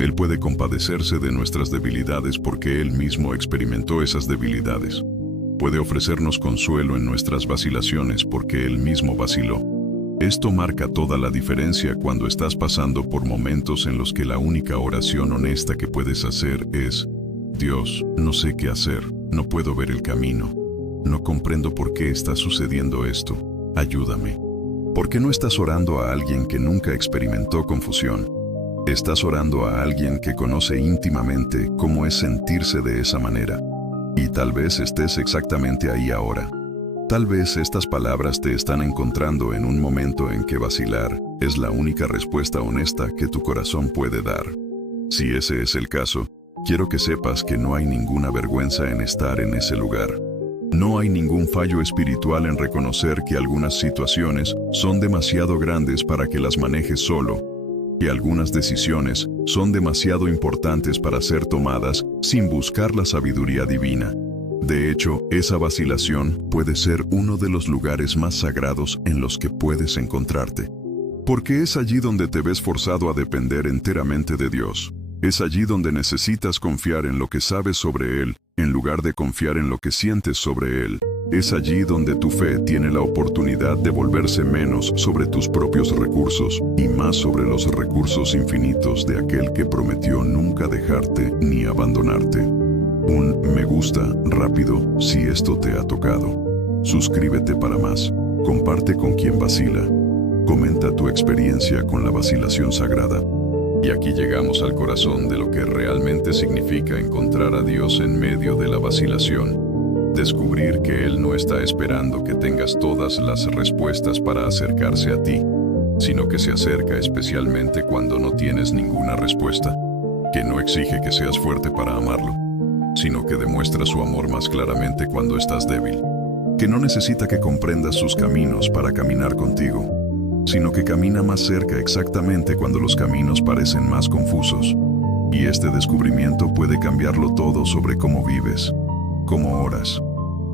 Él puede compadecerse de nuestras debilidades porque Él mismo experimentó esas debilidades. Puede ofrecernos consuelo en nuestras vacilaciones porque Él mismo vaciló. Esto marca toda la diferencia cuando estás pasando por momentos en los que la única oración honesta que puedes hacer es: Dios, no sé qué hacer, no puedo ver el camino, no comprendo por qué está sucediendo esto, ayúdame. ¿Por qué no estás orando a alguien que nunca experimentó confusión? Estás orando a alguien que conoce íntimamente cómo es sentirse de esa manera. Y tal vez estés exactamente ahí ahora. Tal vez estas palabras te están encontrando en un momento en que vacilar es la única respuesta honesta que tu corazón puede dar. Si ese es el caso, quiero que sepas que no hay ninguna vergüenza en estar en ese lugar. No hay ningún fallo espiritual en reconocer que algunas situaciones son demasiado grandes para que las manejes solo, que algunas decisiones son demasiado importantes para ser tomadas sin buscar la sabiduría divina. De hecho, esa vacilación puede ser uno de los lugares más sagrados en los que puedes encontrarte. Porque es allí donde te ves forzado a depender enteramente de Dios. Es allí donde necesitas confiar en lo que sabes sobre Él, en lugar de confiar en lo que sientes sobre Él. Es allí donde tu fe tiene la oportunidad de volverse menos sobre tus propios recursos y más sobre los recursos infinitos de aquel que prometió nunca dejarte ni abandonarte. Un me gusta rápido si esto te ha tocado. Suscríbete para más. Comparte con quien vacila. Comenta tu experiencia con la vacilación sagrada. Y aquí llegamos al corazón de lo que realmente significa encontrar a Dios en medio de la vacilación. Descubrir que Él no está esperando que tengas todas las respuestas para acercarse a ti, sino que se acerca especialmente cuando no tienes ninguna respuesta, que no exige que seas fuerte para amarlo, sino que demuestra su amor más claramente cuando estás débil, que no necesita que comprendas sus caminos para caminar contigo, sino que camina más cerca exactamente cuando los caminos parecen más confusos. Y este descubrimiento puede cambiarlo todo sobre cómo vives, cómo oras,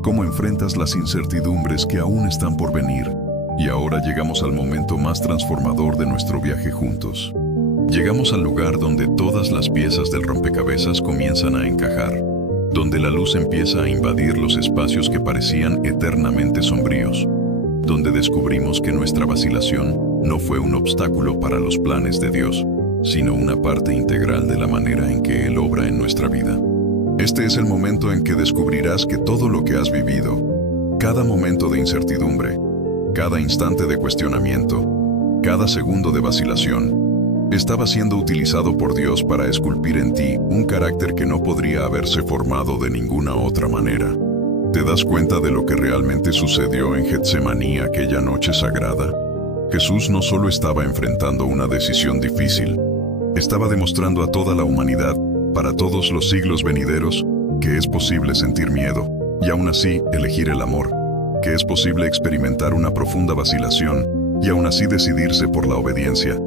cómo enfrentas las incertidumbres que aún están por venir. Y ahora llegamos al momento más transformador de nuestro viaje juntos. Llegamos al lugar donde todas las piezas del rompecabezas comienzan a encajar, donde la luz empieza a invadir los espacios que parecían eternamente sombríos, donde descubrimos que nuestra vacilación no fue un obstáculo para los planes de Dios, sino una parte integral de la manera en que Él obra en nuestra vida. Este es el momento en que descubrirás que todo lo que has vivido, cada momento de incertidumbre, cada instante de cuestionamiento, cada segundo de vacilación, estaba siendo utilizado por Dios para esculpir en ti un carácter que no podría haberse formado de ninguna otra manera. ¿Te das cuenta de lo que realmente sucedió en Getsemaní aquella noche sagrada? Jesús no solo estaba enfrentando una decisión difícil, estaba demostrando a toda la humanidad, para todos los siglos venideros, que es posible sentir miedo, y aún así elegir el amor, que es posible experimentar una profunda vacilación, y aún así decidirse por la obediencia,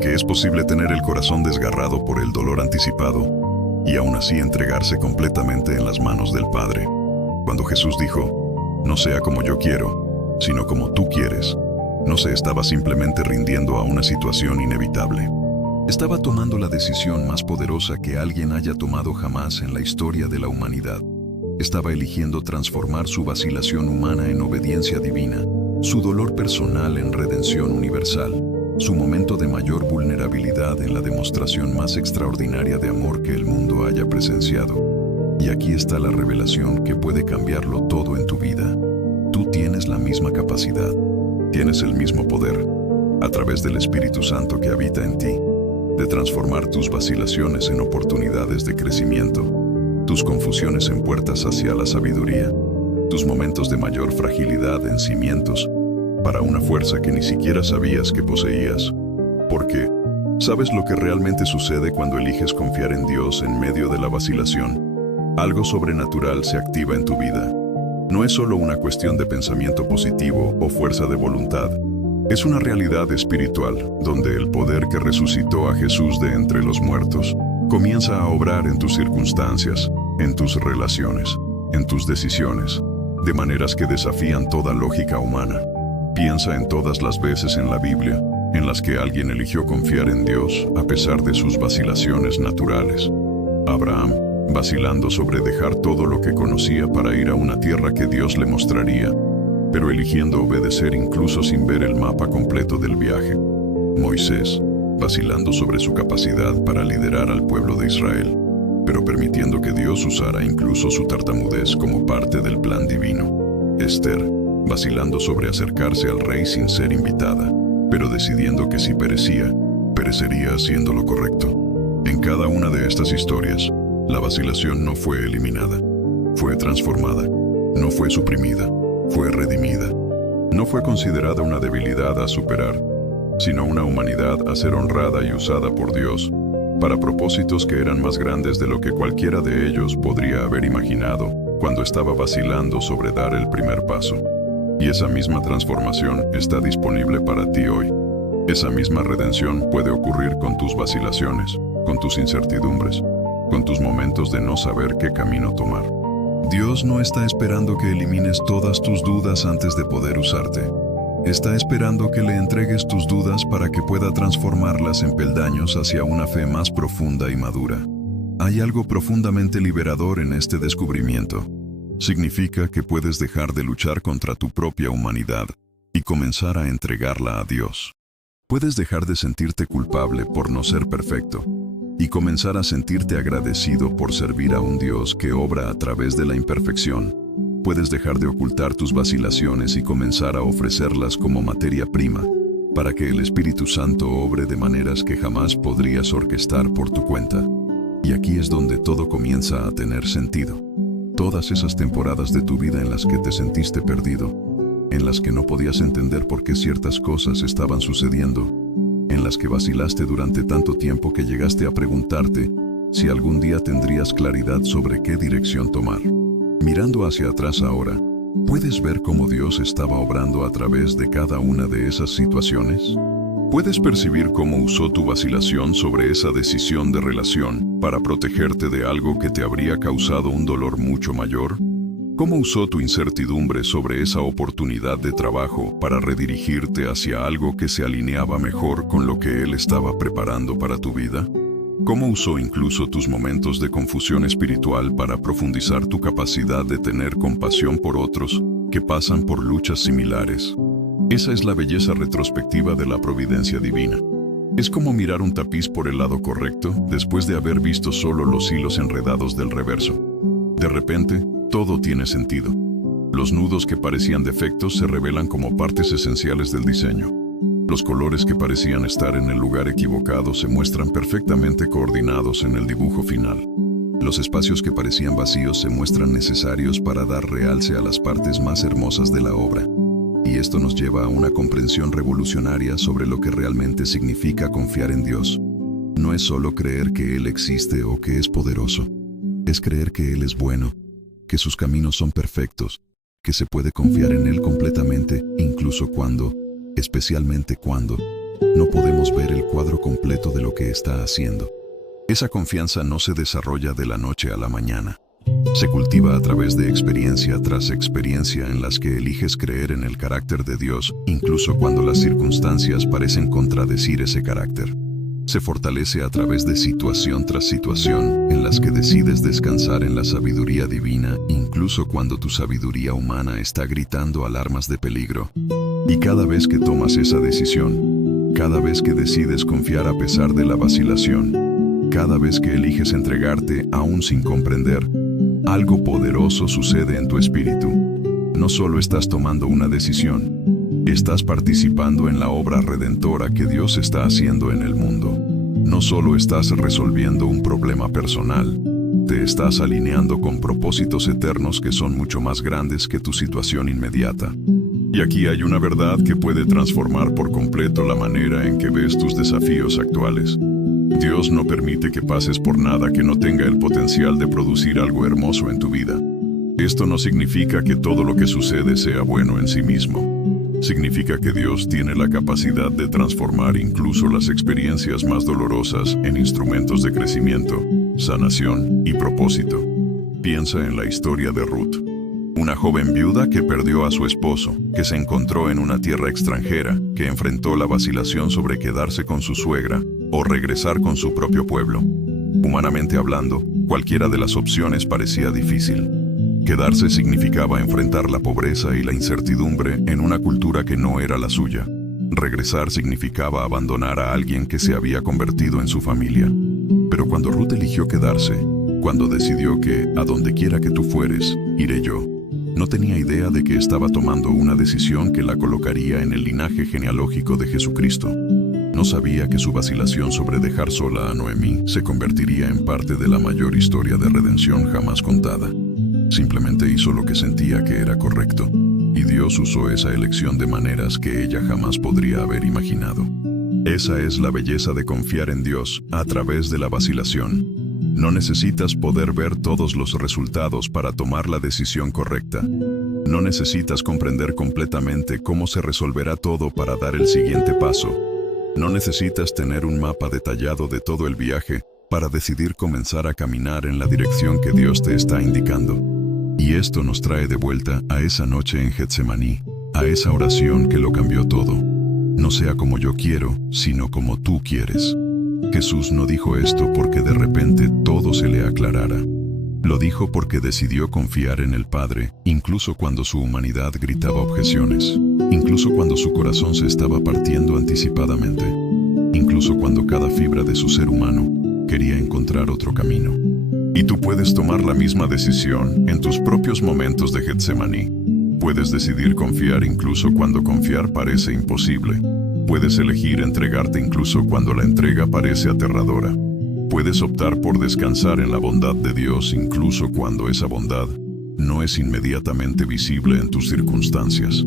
que es posible tener el corazón desgarrado por el dolor anticipado, y aún así entregarse completamente en las manos del Padre. Cuando Jesús dijo, no sea como yo quiero, sino como tú quieres, no se estaba simplemente rindiendo a una situación inevitable. Estaba tomando la decisión más poderosa que alguien haya tomado jamás en la historia de la humanidad. Estaba eligiendo transformar su vacilación humana en obediencia divina, su dolor personal en redención universal, su momento de mayor vulnerabilidad en la demostración más extraordinaria de amor que el mundo haya presenciado. Y aquí está la revelación que puede cambiarlo todo en tu vida. Tú tienes la misma capacidad, tienes el mismo poder, a través del Espíritu Santo que habita en ti, de transformar tus vacilaciones en oportunidades de crecimiento, tus confusiones en puertas hacia la sabiduría, tus momentos de mayor fragilidad en cimientos, para una fuerza que ni siquiera sabías que poseías. Porque, ¿sabes lo que realmente sucede cuando eliges confiar en Dios en medio de la vacilación? Algo sobrenatural se activa en tu vida. No es solo una cuestión de pensamiento positivo o fuerza de voluntad. Es una realidad espiritual, donde el poder que resucitó a Jesús de entre los muertos comienza a obrar en tus circunstancias, en tus relaciones, en tus decisiones, de maneras que desafían toda lógica humana. Piensa en todas las veces en la Biblia en las que alguien eligió confiar en Dios a pesar de sus vacilaciones naturales. Abraham, vacilando sobre dejar todo lo que conocía para ir a una tierra que Dios le mostraría, pero eligiendo obedecer incluso sin ver el mapa completo del viaje. Moisés, vacilando sobre su capacidad para liderar al pueblo de Israel, pero permitiendo que Dios usara incluso su tartamudez como parte del plan divino. Esther, vacilando sobre acercarse al rey sin ser invitada, pero decidiendo que si perecía, perecería haciendo lo correcto. En cada una de estas historias, la vacilación no fue eliminada, fue transformada, no fue suprimida, fue redimida. No fue considerada una debilidad a superar, sino una humanidad a ser honrada y usada por Dios, para propósitos que eran más grandes de lo que cualquiera de ellos podría haber imaginado cuando estaba vacilando sobre dar el primer paso. Y esa misma transformación está disponible para ti hoy. Esa misma redención puede ocurrir con tus vacilaciones, con tus incertidumbres, con tus momentos de no saber qué camino tomar. Dios no está esperando que elimines todas tus dudas antes de poder usarte. Está esperando que le entregues tus dudas para que pueda transformarlas en peldaños hacia una fe más profunda y madura. Hay algo profundamente liberador en este descubrimiento. Significa que puedes dejar de luchar contra tu propia humanidad y comenzar a entregarla a Dios. Puedes dejar de sentirte culpable por no ser perfecto y comenzar a sentirte agradecido por servir a un Dios que obra a través de la imperfección. Puedes dejar de ocultar tus vacilaciones y comenzar a ofrecerlas como materia prima, para que el Espíritu Santo obre de maneras que jamás podrías orquestar por tu cuenta. Y aquí es donde todo comienza a tener sentido. Todas esas temporadas de tu vida en las que te sentiste perdido, en las que no podías entender por qué ciertas cosas estaban sucediendo, en las que vacilaste durante tanto tiempo que llegaste a preguntarte si algún día tendrías claridad sobre qué dirección tomar. Mirando hacia atrás ahora, ¿puedes ver cómo Dios estaba obrando a través de cada una de esas situaciones? ¿Puedes percibir cómo usó tu vacilación sobre esa decisión de relación para protegerte de algo que te habría causado un dolor mucho mayor? ¿Cómo usó tu incertidumbre sobre esa oportunidad de trabajo para redirigirte hacia algo que se alineaba mejor con lo que Él estaba preparando para tu vida? ¿Cómo usó incluso tus momentos de confusión espiritual para profundizar tu capacidad de tener compasión por otros que pasan por luchas similares? Esa es la belleza retrospectiva de la providencia divina. Es como mirar un tapiz por el lado correcto después de haber visto solo los hilos enredados del reverso. De repente, todo tiene sentido. Los nudos que parecían defectos se revelan como partes esenciales del diseño. Los colores que parecían estar en el lugar equivocado se muestran perfectamente coordinados en el dibujo final. Los espacios que parecían vacíos se muestran necesarios para dar realce a las partes más hermosas de la obra. Y esto nos lleva a una comprensión revolucionaria sobre lo que realmente significa confiar en Dios. No es solo creer que Él existe o que es poderoso. Es creer que Él es bueno, que sus caminos son perfectos, que se puede confiar en Él completamente, incluso especialmente cuando, no podemos ver el cuadro completo de lo que está haciendo. Esa confianza no se desarrolla de la noche a la mañana. Se cultiva a través de experiencia tras experiencia en las que eliges creer en el carácter de Dios, incluso cuando las circunstancias parecen contradecir ese carácter. Se fortalece a través de situación tras situación en las que decides descansar en la sabiduría divina, incluso cuando tu sabiduría humana está gritando alarmas de peligro. Y cada vez que tomas esa decisión, cada vez que decides confiar a pesar de la vacilación, cada vez que eliges entregarte aún sin comprender, algo poderoso sucede en tu espíritu. No solo estás tomando una decisión, estás participando en la obra redentora que Dios está haciendo en el mundo. No solo estás resolviendo un problema personal, te estás alineando con propósitos eternos que son mucho más grandes que tu situación inmediata. Y aquí hay una verdad que puede transformar por completo la manera en que ves tus desafíos actuales. Dios no permite que pases por nada que no tenga el potencial de producir algo hermoso en tu vida. Esto no significa que todo lo que sucede sea bueno en sí mismo. Significa que Dios tiene la capacidad de transformar incluso las experiencias más dolorosas en instrumentos de crecimiento, sanación y propósito. Piensa en la historia de Ruth, una joven viuda que perdió a su esposo, que se encontró en una tierra extranjera, que enfrentó la vacilación sobre quedarse con su suegra o regresar con su propio pueblo. Humanamente hablando, cualquiera de las opciones parecía difícil. Quedarse significaba enfrentar la pobreza y la incertidumbre en una cultura que no era la suya. Regresar significaba abandonar a alguien que se había convertido en su familia. Pero cuando Ruth eligió quedarse, cuando decidió que, a donde quiera que tú fueres, iré yo, no tenía idea de que estaba tomando una decisión que la colocaría en el linaje genealógico de Jesucristo. No sabía que su vacilación sobre dejar sola a Noemí se convertiría en parte de la mayor historia de redención jamás contada. Simplemente hizo lo que sentía que era correcto, y Dios usó esa elección de maneras que ella jamás podría haber imaginado. Esa es la belleza de confiar en Dios a través de la vacilación. No necesitas poder ver todos los resultados para tomar la decisión correcta. No necesitas comprender completamente cómo se resolverá todo para dar el siguiente paso. No necesitas tener un mapa detallado de todo el viaje para decidir comenzar a caminar en la dirección que Dios te está indicando. Y esto nos trae de vuelta a esa noche en Getsemaní, a esa oración que lo cambió todo. No sea como yo quiero, sino como tú quieres. Jesús no dijo esto porque de repente todo se le aclarara. Lo dijo porque decidió confiar en el Padre, incluso cuando su humanidad gritaba objeciones, incluso cuando su corazón se estaba partiendo anticipadamente, incluso cuando cada fibra de su ser humano quería encontrar otro camino. Y tú puedes tomar la misma decisión en tus propios momentos de Getsemaní. Puedes decidir confiar incluso cuando confiar parece imposible. Puedes elegir entregarte incluso cuando la entrega parece aterradora. Puedes optar por descansar en la bondad de Dios incluso cuando esa bondad no es inmediatamente visible en tus circunstancias.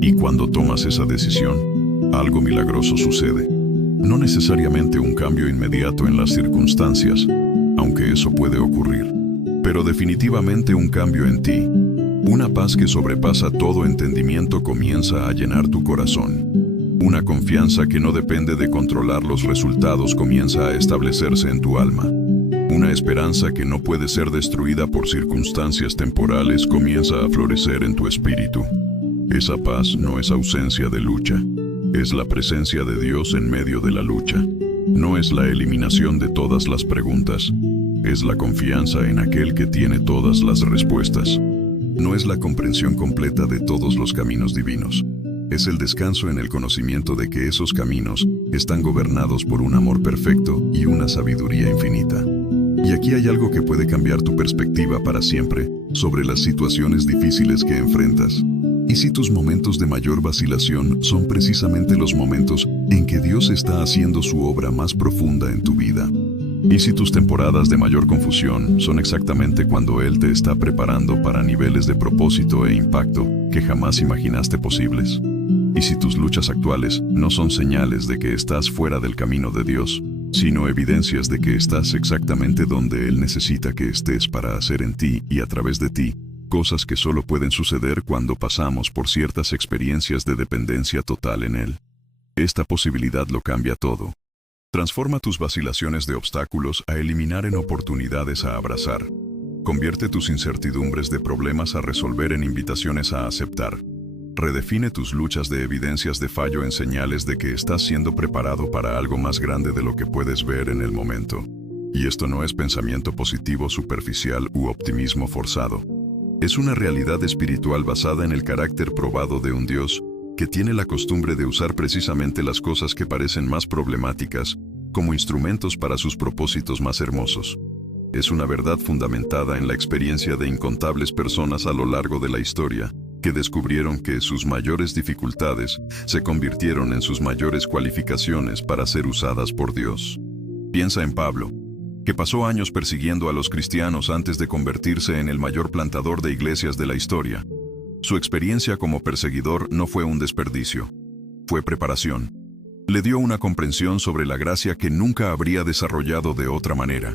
Y cuando tomas esa decisión, algo milagroso sucede. No necesariamente un cambio inmediato en las circunstancias, aunque eso puede ocurrir, pero definitivamente un cambio en ti. Una paz que sobrepasa todo entendimiento comienza a llenar tu corazón. Una confianza que no depende de controlar los resultados comienza a establecerse en tu alma. Una esperanza que no puede ser destruida por circunstancias temporales comienza a florecer en tu espíritu. Esa paz no es ausencia de lucha, es la presencia de Dios en medio de la lucha. No es la eliminación de todas las preguntas, es la confianza en aquel que tiene todas las respuestas. No es la comprensión completa de todos los caminos divinos. Es el descanso en el conocimiento de que esos caminos están gobernados por un amor perfecto y una sabiduría infinita. Y aquí hay algo que puede cambiar tu perspectiva para siempre sobre las situaciones difíciles que enfrentas. ¿Y si tus momentos de mayor vacilación son precisamente los momentos en que Dios está haciendo su obra más profunda en tu vida? ¿Y si tus temporadas de mayor confusión son exactamente cuando Él te está preparando para niveles de propósito e impacto que jamás imaginaste posibles? ¿Y si tus luchas actuales no son señales de que estás fuera del camino de Dios, sino evidencias de que estás exactamente donde Él necesita que estés para hacer en ti y a través de ti cosas que solo pueden suceder cuando pasamos por ciertas experiencias de dependencia total en Él? Esta posibilidad lo cambia todo. Transforma tus vacilaciones de obstáculos a eliminar en oportunidades a abrazar. Convierte tus incertidumbres de problemas a resolver en invitaciones a aceptar. Redefine tus luchas de evidencias de fallo en señales de que estás siendo preparado para algo más grande de lo que puedes ver en el momento. Y esto no es pensamiento positivo superficial u optimismo forzado. Es una realidad espiritual basada en el carácter probado de un Dios que tiene la costumbre de usar precisamente las cosas que parecen más problemáticas como instrumentos para sus propósitos más hermosos. Es una verdad fundamentada en la experiencia de incontables personas a lo largo de la historia que descubrieron que sus mayores dificultades se convirtieron en sus mayores cualificaciones para ser usadas por Dios. Piensa en Pablo, que pasó años persiguiendo a los cristianos antes de convertirse en el mayor plantador de iglesias de la historia. Su experiencia como perseguidor no fue un desperdicio, fue preparación. Le dio una comprensión sobre la gracia que nunca habría desarrollado de otra manera.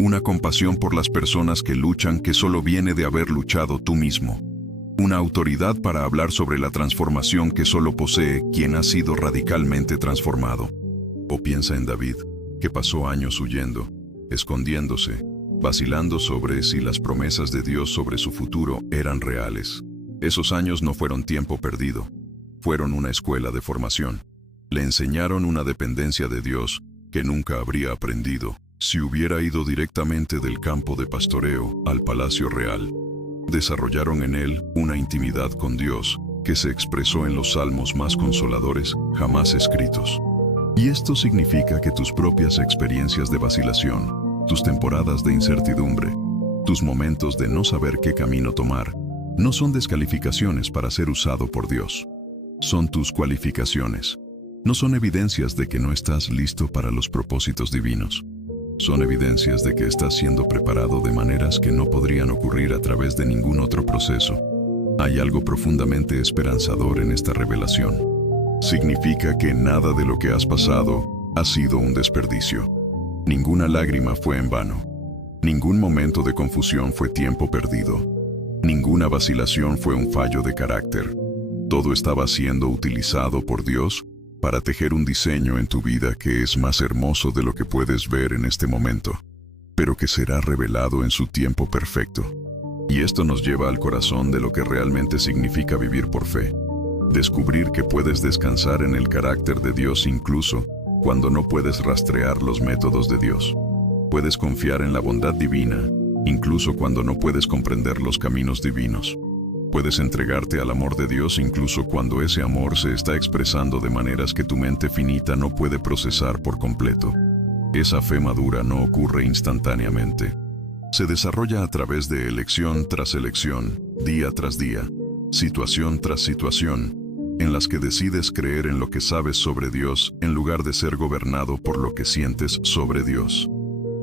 Una compasión por las personas que luchan que solo viene de haber luchado tú mismo. Una autoridad para hablar sobre la transformación que solo posee quien ha sido radicalmente transformado. O piensa en David, que pasó años huyendo, escondiéndose, vacilando sobre si las promesas de Dios sobre su futuro eran reales. Esos años no fueron tiempo perdido, fueron una escuela de formación. Le enseñaron una dependencia de Dios que nunca habría aprendido si hubiera ido directamente del campo de pastoreo al palacio real. Desarrollaron en él una intimidad con Dios que se expresó en los salmos más consoladores jamás escritos. Y esto significa que tus propias experiencias de vacilación, tus temporadas de incertidumbre, tus momentos de no saber qué camino tomar, no son descalificaciones para ser usado por Dios. Son tus cualificaciones. No son evidencias de que no estás listo para los propósitos divinos. Son evidencias de que estás siendo preparado de maneras que no podrían ocurrir a través de ningún otro proceso. Hay algo profundamente esperanzador en esta revelación. Significa que nada de lo que has pasado ha sido un desperdicio. Ninguna lágrima fue en vano. Ningún momento de confusión fue tiempo perdido. Ninguna vacilación fue un fallo de carácter. Todo estaba siendo utilizado por Dios para tejer un diseño en tu vida que es más hermoso de lo que puedes ver en este momento, pero que será revelado en su tiempo perfecto. Y esto nos lleva al corazón de lo que realmente significa vivir por fe. Descubrir que puedes descansar en el carácter de Dios incluso cuando no puedes rastrear los métodos de Dios. Puedes confiar en la bondad divina, incluso cuando no puedes comprender los caminos divinos. Puedes entregarte al amor de Dios incluso cuando ese amor se está expresando de maneras que tu mente finita no puede procesar por completo. Esa fe madura no ocurre instantáneamente. Se desarrolla a través de elección tras elección, día tras día, situación tras situación, en las que decides creer en lo que sabes sobre Dios en lugar de ser gobernado por lo que sientes sobre Dios.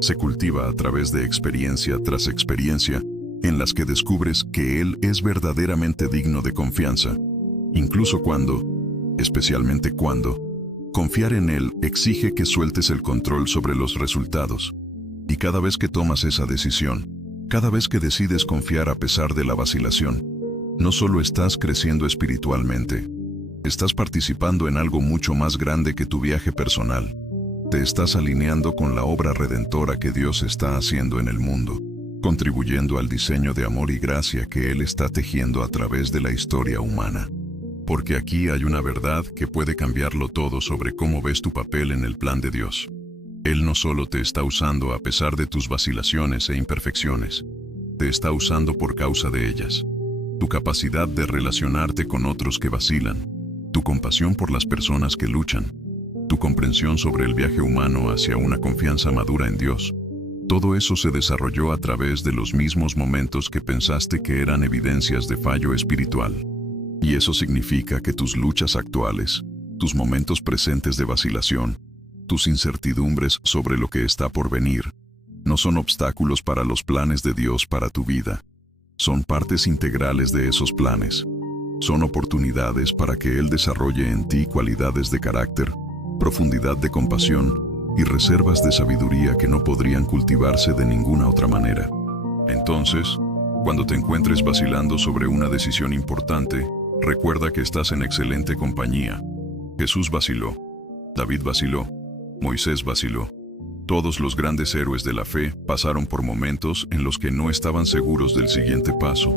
Se cultiva a través de experiencia tras experiencia, en las que descubres que Él es verdaderamente digno de confianza, incluso especialmente cuando, confiar en Él exige que sueltes el control sobre los resultados. Y cada vez que tomas esa decisión, cada vez que decides confiar a pesar de la vacilación, no solo estás creciendo espiritualmente, estás participando en algo mucho más grande que tu viaje personal. Te estás alineando con la obra redentora que Dios está haciendo en el mundo, contribuyendo al diseño de amor y gracia que Él está tejiendo a través de la historia humana. Porque aquí hay una verdad que puede cambiarlo todo sobre cómo ves tu papel en el plan de Dios. Él no solo te está usando a pesar de tus vacilaciones e imperfecciones, te está usando por causa de ellas. Tu capacidad de relacionarte con otros que vacilan, tu compasión por las personas que luchan, tu comprensión sobre el viaje humano hacia una confianza madura en Dios. Todo eso se desarrolló a través de los mismos momentos que pensaste que eran evidencias de fallo espiritual. Y eso significa que tus luchas actuales, tus momentos presentes de vacilación, tus incertidumbres sobre lo que está por venir, no son obstáculos para los planes de Dios para tu vida. Son partes integrales de esos planes. Son oportunidades para que Él desarrolle en ti cualidades de carácter, profundidad de compasión y reservas de sabiduría que no podrían cultivarse de ninguna otra manera. Entonces, cuando te encuentres vacilando sobre una decisión importante, recuerda que estás en excelente compañía. Jesús vaciló, David vaciló, Moisés vaciló. Todos los grandes héroes de la fe pasaron por momentos en los que no estaban seguros del siguiente paso,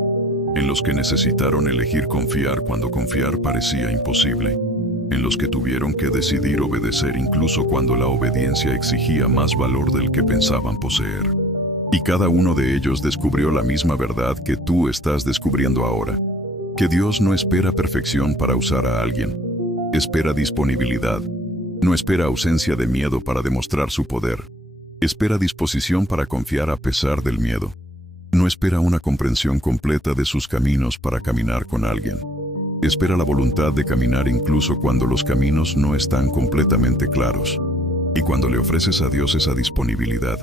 en los que necesitaron elegir confiar cuando confiar parecía imposible, en los que tuvieron que decidir obedecer incluso cuando la obediencia exigía más valor del que pensaban poseer. Y cada uno de ellos descubrió la misma verdad que tú estás descubriendo ahora, que Dios no espera perfección para usar a alguien, espera disponibilidad. No espera ausencia de miedo para demostrar su poder. Espera disposición para confiar a pesar del miedo. No espera una comprensión completa de sus caminos para caminar con alguien. Espera la voluntad de caminar incluso cuando los caminos no están completamente claros. Y cuando le ofreces a Dios esa disponibilidad,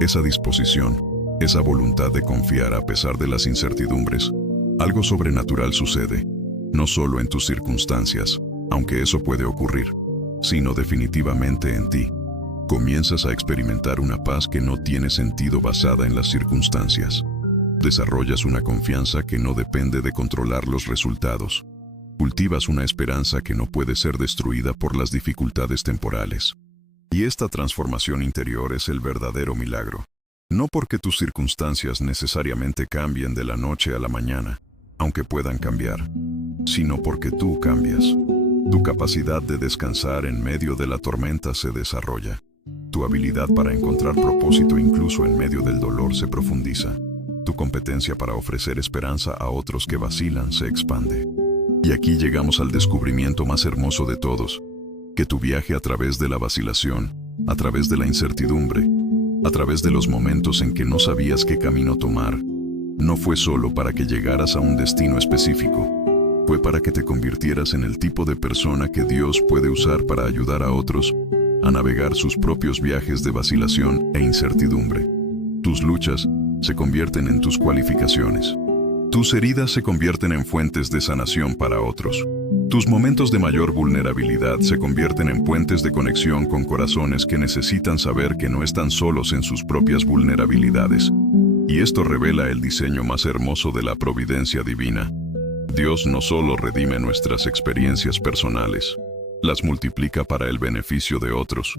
esa disposición, esa voluntad de confiar a pesar de las incertidumbres, algo sobrenatural sucede, no solo en tus circunstancias, aunque eso puede ocurrir, sino definitivamente en ti. Comienzas a experimentar una paz que no tiene sentido basada en las circunstancias. Desarrollas una confianza que no depende de controlar los resultados. Cultivas una esperanza que no puede ser destruida por las dificultades temporales. Y esta transformación interior es el verdadero milagro. No porque tus circunstancias necesariamente cambien de la noche a la mañana, aunque puedan cambiar, sino porque tú cambias. Tu capacidad de descansar en medio de la tormenta se desarrolla. Tu habilidad para encontrar propósito incluso en medio del dolor se profundiza. Tu competencia para ofrecer esperanza a otros que vacilan se expande. Y aquí llegamos al descubrimiento más hermoso de todos, que tu viaje a través de la vacilación, a través de la incertidumbre, a través de los momentos en que no sabías qué camino tomar, no fue solo para que llegaras a un destino específico. Fue para que te convirtieras en el tipo de persona que Dios puede usar para ayudar a otros a navegar sus propios viajes de vacilación e incertidumbre. Tus luchas se convierten en tus cualificaciones. Tus heridas se convierten en fuentes de sanación para otros. Tus momentos de mayor vulnerabilidad se convierten en puentes de conexión con corazones que necesitan saber que no están solos en sus propias vulnerabilidades. Y esto revela el diseño más hermoso de la providencia divina. Dios no solo redime nuestras experiencias personales, las multiplica para el beneficio de otros.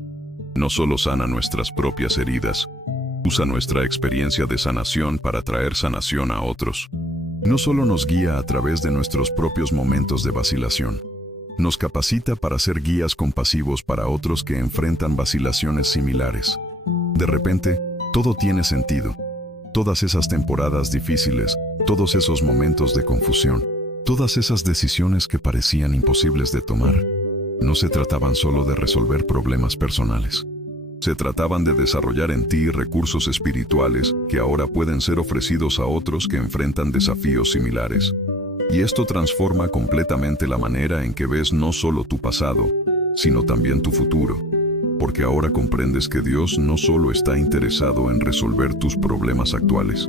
No solo sana nuestras propias heridas, usa nuestra experiencia de sanación para traer sanación a otros. No solo nos guía a través de nuestros propios momentos de vacilación, nos capacita para ser guías compasivos para otros que enfrentan vacilaciones similares. De repente, todo tiene sentido. Todas esas temporadas difíciles, todos esos momentos de confusión, todas esas decisiones que parecían imposibles de tomar, no se trataban solo de resolver problemas personales. Se trataban de desarrollar en ti recursos espirituales que ahora pueden ser ofrecidos a otros que enfrentan desafíos similares. Y esto transforma completamente la manera en que ves no solo tu pasado, sino también tu futuro. Porque ahora comprendes que Dios no solo está interesado en resolver tus problemas actuales,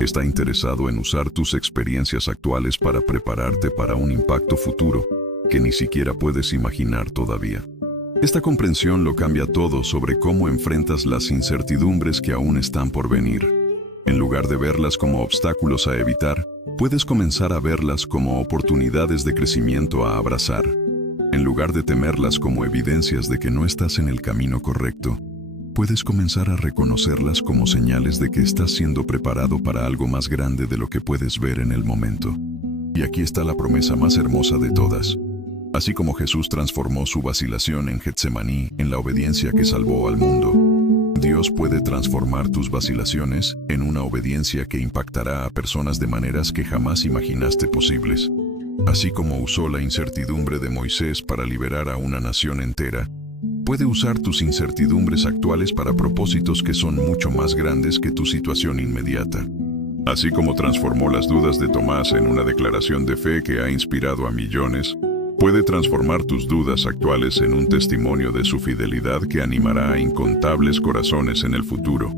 Está interesado en usar tus experiencias actuales para prepararte para un impacto futuro que ni siquiera puedes imaginar todavía. Esta comprensión lo cambia todo sobre cómo enfrentas las incertidumbres que aún están por venir. En lugar de verlas como obstáculos a evitar, puedes comenzar a verlas como oportunidades de crecimiento a abrazar. En lugar de temerlas como evidencias de que no estás en el camino correcto, puedes comenzar a reconocerlas como señales de que estás siendo preparado para algo más grande de lo que puedes ver en el momento. Y aquí está la promesa más hermosa de todas. Así como Jesús transformó su vacilación en Getsemaní en la obediencia que salvó al mundo, Dios puede transformar tus vacilaciones en una obediencia que impactará a personas de maneras que jamás imaginaste posibles. Así como usó la incertidumbre de Moisés para liberar a una nación entera, puede usar tus incertidumbres actuales para propósitos que son mucho más grandes que tu situación inmediata. Así como transformó las dudas de Tomás en una declaración de fe que ha inspirado a millones, puede transformar tus dudas actuales en un testimonio de su fidelidad que animará a incontables corazones en el futuro.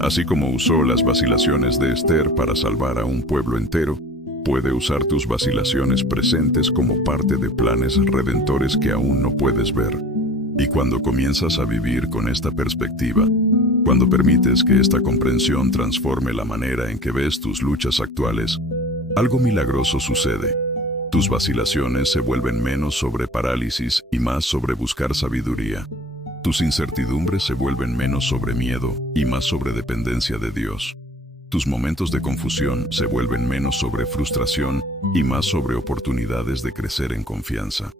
Así como usó las vacilaciones de Esther para salvar a un pueblo entero, puede usar tus vacilaciones presentes como parte de planes redentores que aún no puedes ver. Y cuando comienzas a vivir con esta perspectiva, cuando permites que esta comprensión transforme la manera en que ves tus luchas actuales, algo milagroso sucede. Tus vacilaciones se vuelven menos sobre parálisis y más sobre buscar sabiduría. Tus incertidumbres se vuelven menos sobre miedo y más sobre dependencia de Dios. Tus momentos de confusión se vuelven menos sobre frustración y más sobre oportunidades de crecer en confianza.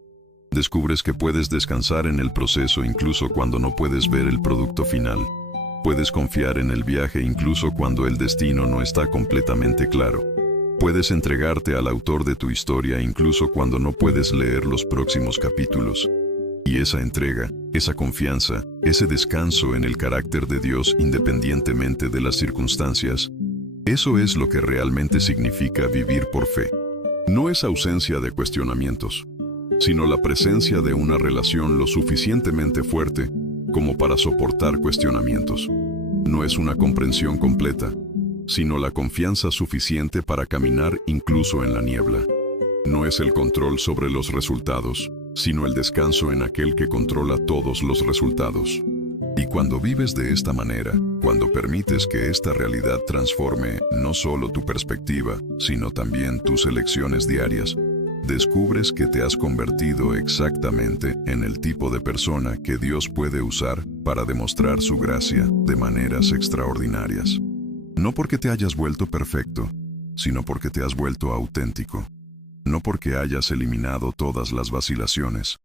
Descubres que puedes descansar en el proceso incluso cuando no puedes ver el producto final. Puedes confiar en el viaje incluso cuando el destino no está completamente claro. Puedes entregarte al autor de tu historia incluso cuando no puedes leer los próximos capítulos. Y esa entrega, esa confianza, ese descanso en el carácter de Dios independientemente de las circunstancias, eso es lo que realmente significa vivir por fe. No es ausencia de cuestionamientos, sino la presencia de una relación lo suficientemente fuerte como para soportar cuestionamientos. No es una comprensión completa, sino la confianza suficiente para caminar incluso en la niebla. No es el control sobre los resultados, sino el descanso en aquel que controla todos los resultados. Y cuando vives de esta manera, cuando permites que esta realidad transforme no solo tu perspectiva, sino también tus elecciones diarias, descubres que te has convertido exactamente en el tipo de persona que Dios puede usar para demostrar su gracia de maneras extraordinarias. No porque te hayas vuelto perfecto, sino porque te has vuelto auténtico. No porque hayas eliminado todas las vacilaciones,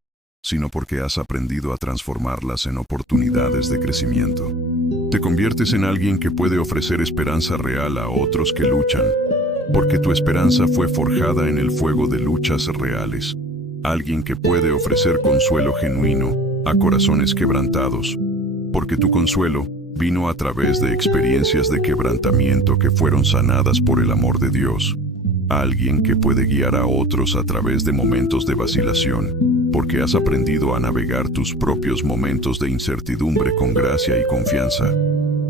sino porque has aprendido a transformarlas en oportunidades de crecimiento. Te conviertes en alguien que puede ofrecer esperanza real a otros que luchan, porque tu esperanza fue forjada en el fuego de luchas reales. Alguien que puede ofrecer consuelo genuino a corazones quebrantados, porque tu consuelo vino a través de experiencias de quebrantamiento que fueron sanadas por el amor de Dios. Alguien que puede guiar a otros a través de momentos de vacilación, porque has aprendido a navegar tus propios momentos de incertidumbre con gracia y confianza.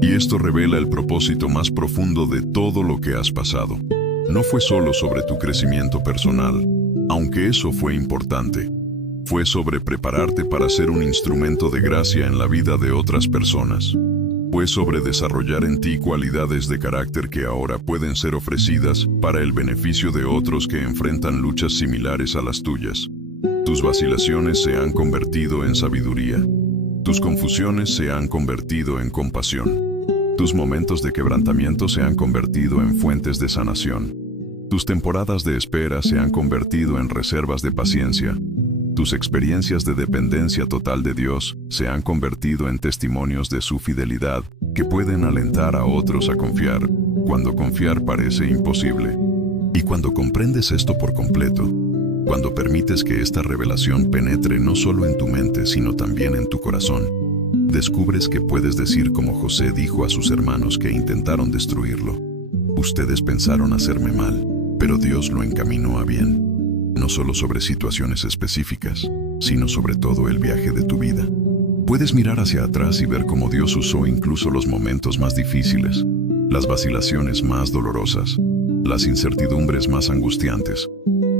Y esto revela el propósito más profundo de todo lo que has pasado. No fue solo sobre tu crecimiento personal, aunque eso fue importante. Fue sobre prepararte para ser un instrumento de gracia en la vida de otras personas. Fue sobre desarrollar en ti cualidades de carácter que ahora pueden ser ofrecidas para el beneficio de otros que enfrentan luchas similares a las tuyas. Tus vacilaciones se han convertido en sabiduría. Tus confusiones se han convertido en compasión. Tus momentos de quebrantamiento se han convertido en fuentes de sanación. Tus temporadas de espera se han convertido en reservas de paciencia. Tus experiencias de dependencia total de Dios se han convertido en testimonios de su fidelidad que pueden alentar a otros a confiar, cuando confiar parece imposible. Y cuando comprendes esto por completo, cuando permites que esta revelación penetre no solo en tu mente sino también en tu corazón, descubres que puedes decir como José dijo a sus hermanos que intentaron destruirlo: ustedes pensaron hacerme mal, pero Dios lo encaminó a bien. No solo sobre situaciones específicas, sino sobre todo el viaje de tu vida. Puedes mirar hacia atrás y ver cómo Dios usó incluso los momentos más difíciles, las vacilaciones más dolorosas, las incertidumbres más angustiantes,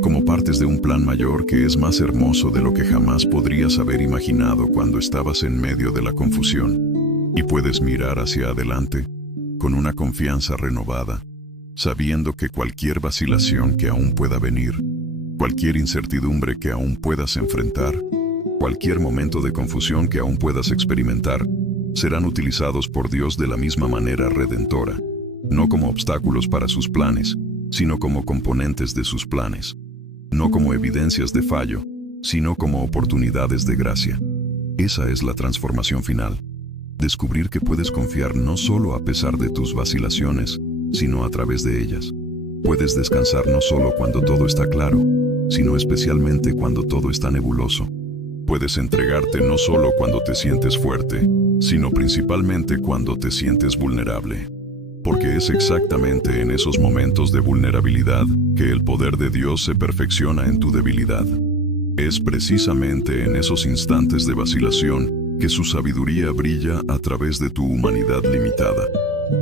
como partes de un plan mayor que es más hermoso de lo que jamás podrías haber imaginado cuando estabas en medio de la confusión, y puedes mirar hacia adelante con una confianza renovada, sabiendo que cualquier vacilación que aún pueda venir, cualquier incertidumbre que aún puedas enfrentar, cualquier momento de confusión que aún puedas experimentar, serán utilizados por Dios de la misma manera redentora, no como obstáculos para sus planes, sino como componentes de sus planes, no como evidencias de fallo, sino como oportunidades de gracia. Esa es la transformación final. Descubrir que puedes confiar no solo a pesar de tus vacilaciones, sino a través de ellas. Puedes descansar no solo cuando todo está claro, sino especialmente cuando todo está nebuloso. Puedes entregarte no solo cuando te sientes fuerte, sino principalmente cuando te sientes vulnerable. Porque es exactamente en esos momentos de vulnerabilidad que el poder de Dios se perfecciona en tu debilidad. Es precisamente en esos instantes de vacilación que su sabiduría brilla a través de tu humanidad limitada.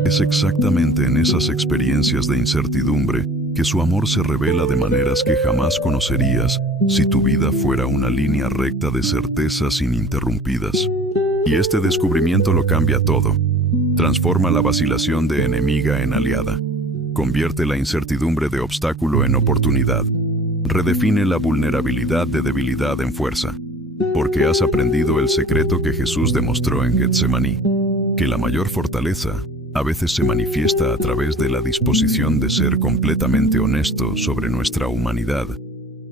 Es exactamente en esas experiencias de incertidumbre que su amor se revela de maneras que jamás conocerías si tu vida fuera una línea recta de certezas ininterrumpidas. Y este descubrimiento lo cambia todo. Transforma la vacilación de enemiga en aliada. Convierte la incertidumbre de obstáculo en oportunidad. Redefine la vulnerabilidad de debilidad en fuerza. Porque has aprendido el secreto que Jesús demostró en Getsemaní, que la mayor fortaleza a veces se manifiesta a través de la disposición de ser completamente honesto sobre nuestra humanidad,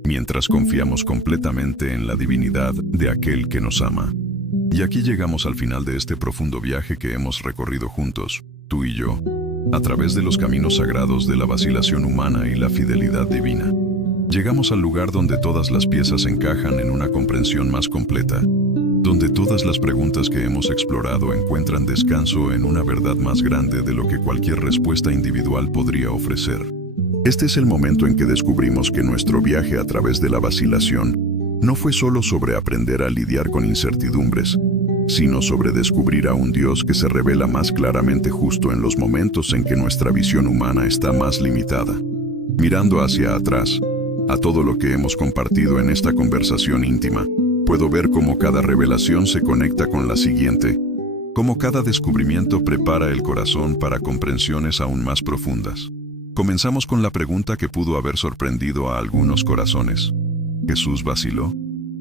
mientras confiamos completamente en la divinidad de aquel que nos ama. Y aquí llegamos al final de este profundo viaje que hemos recorrido juntos, tú y yo, a través de los caminos sagrados de la vacilación humana y la fidelidad divina. Llegamos al lugar donde todas las piezas encajan en una comprensión más completa, donde todas las preguntas que hemos explorado encuentran descanso en una verdad más grande de lo que cualquier respuesta individual podría ofrecer. Este es el momento en que descubrimos que nuestro viaje a través de la vacilación no fue solo sobre aprender a lidiar con incertidumbres, sino sobre descubrir a un Dios que se revela más claramente justo en los momentos en que nuestra visión humana está más limitada. Mirando hacia atrás, a todo lo que hemos compartido en esta conversación íntima, puedo ver cómo cada revelación se conecta con la siguiente, cómo cada descubrimiento prepara el corazón para comprensiones aún más profundas. Comenzamos con la pregunta que pudo haber sorprendido a algunos corazones. ¿Jesús vaciló?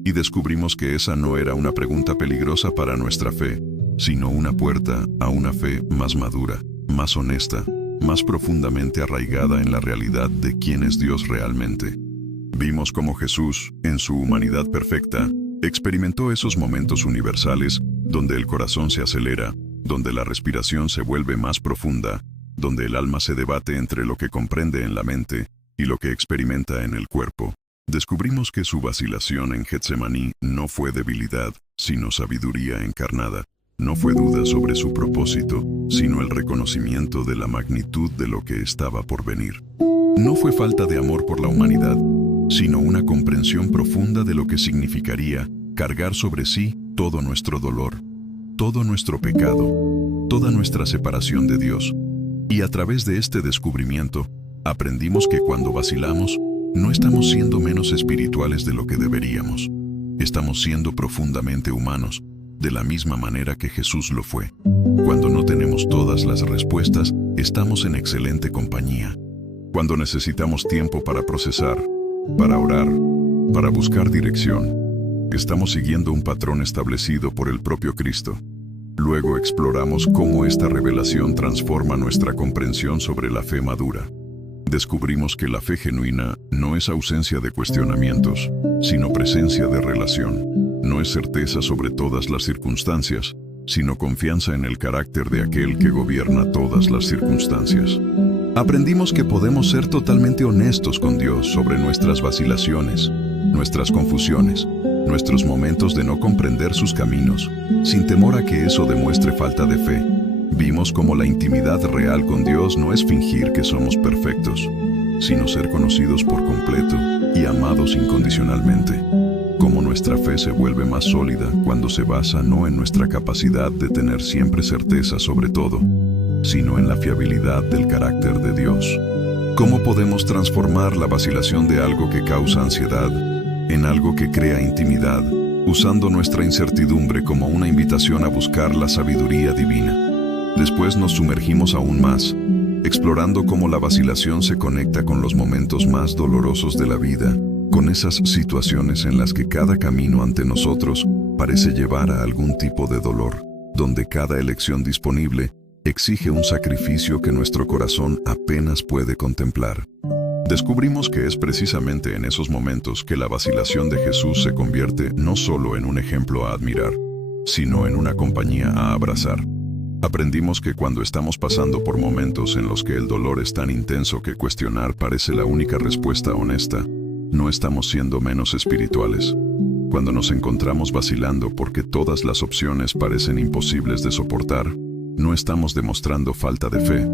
Y descubrimos que esa no era una pregunta peligrosa para nuestra fe, sino una puerta a una fe más madura, más honesta, más profundamente arraigada en la realidad de quién es Dios realmente. Vimos cómo Jesús, en su humanidad perfecta, experimentó esos momentos universales donde el corazón se acelera, donde la respiración se vuelve más profunda, donde el alma se debate entre lo que comprende en la mente y lo que experimenta en el cuerpo. Descubrimos que su vacilación en Getsemaní no fue debilidad, sino sabiduría encarnada. No fue duda sobre su propósito, sino el reconocimiento de la magnitud de lo que estaba por venir. No fue falta de amor por la humanidad, sino una comprensión profunda de lo que significaría cargar sobre sí todo nuestro dolor, todo nuestro pecado, toda nuestra separación de Dios. Y a través de este descubrimiento, aprendimos que cuando vacilamos, no estamos siendo menos espirituales de lo que deberíamos. Estamos siendo profundamente humanos, de la misma manera que Jesús lo fue. Cuando no tenemos todas las respuestas, estamos en excelente compañía. Cuando necesitamos tiempo para procesar, para orar, para buscar dirección, estamos siguiendo un patrón establecido por el propio Cristo. Luego exploramos cómo esta revelación transforma nuestra comprensión sobre la fe madura. Descubrimos que la fe genuina no es ausencia de cuestionamientos, sino presencia de relación. No es certeza sobre todas las circunstancias, sino confianza en el carácter de aquel que gobierna todas las circunstancias. Aprendimos que podemos ser totalmente honestos con Dios sobre nuestras vacilaciones, nuestras confusiones, nuestros momentos de no comprender sus caminos, sin temor a que eso demuestre falta de fe. Vimos cómo la intimidad real con Dios no es fingir que somos perfectos, sino ser conocidos por completo y amados incondicionalmente. Cómo nuestra fe se vuelve más sólida cuando se basa no en nuestra capacidad de tener siempre certeza sobre todo, sino en la fiabilidad del carácter de Dios. ¿Cómo podemos transformar la vacilación de algo que causa ansiedad en algo que crea intimidad, usando nuestra incertidumbre como una invitación a buscar la sabiduría divina? Después nos sumergimos aún más, explorando cómo la vacilación se conecta con los momentos más dolorosos de la vida, con esas situaciones en las que cada camino ante nosotros parece llevar a algún tipo de dolor, donde cada elección disponible exige un sacrificio que nuestro corazón apenas puede contemplar. Descubrimos que es precisamente en esos momentos que la vacilación de Jesús se convierte no solo en un ejemplo a admirar, sino en una compañía a abrazar. Aprendimos que cuando estamos pasando por momentos en los que el dolor es tan intenso que cuestionar parece la única respuesta honesta, no estamos siendo menos espirituales. Cuando nos encontramos vacilando porque todas las opciones parecen imposibles de soportar, no estamos demostrando falta de fe,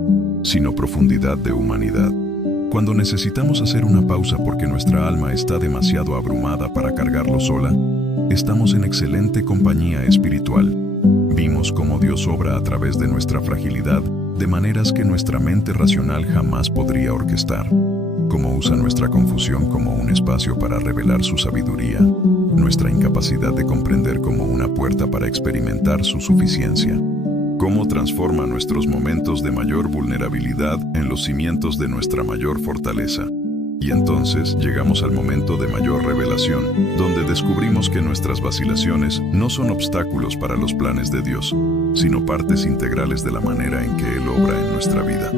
sino profundidad de humanidad. Cuando necesitamos hacer una pausa porque nuestra alma está demasiado abrumada para cargarlo sola, estamos en excelente compañía espiritual. Vimos cómo Dios obra a través de nuestra fragilidad de maneras que nuestra mente racional jamás podría orquestar. Cómo usa nuestra confusión como un espacio para revelar su sabiduría, nuestra incapacidad de comprender como una puerta para experimentar su suficiencia. Cómo transforma nuestros momentos de mayor vulnerabilidad en los cimientos de nuestra mayor fortaleza. Y entonces llegamos al momento de mayor revelación, donde descubrimos que nuestras vacilaciones no son obstáculos para los planes de Dios, sino partes integrales de la manera en que Él obra en nuestra vida.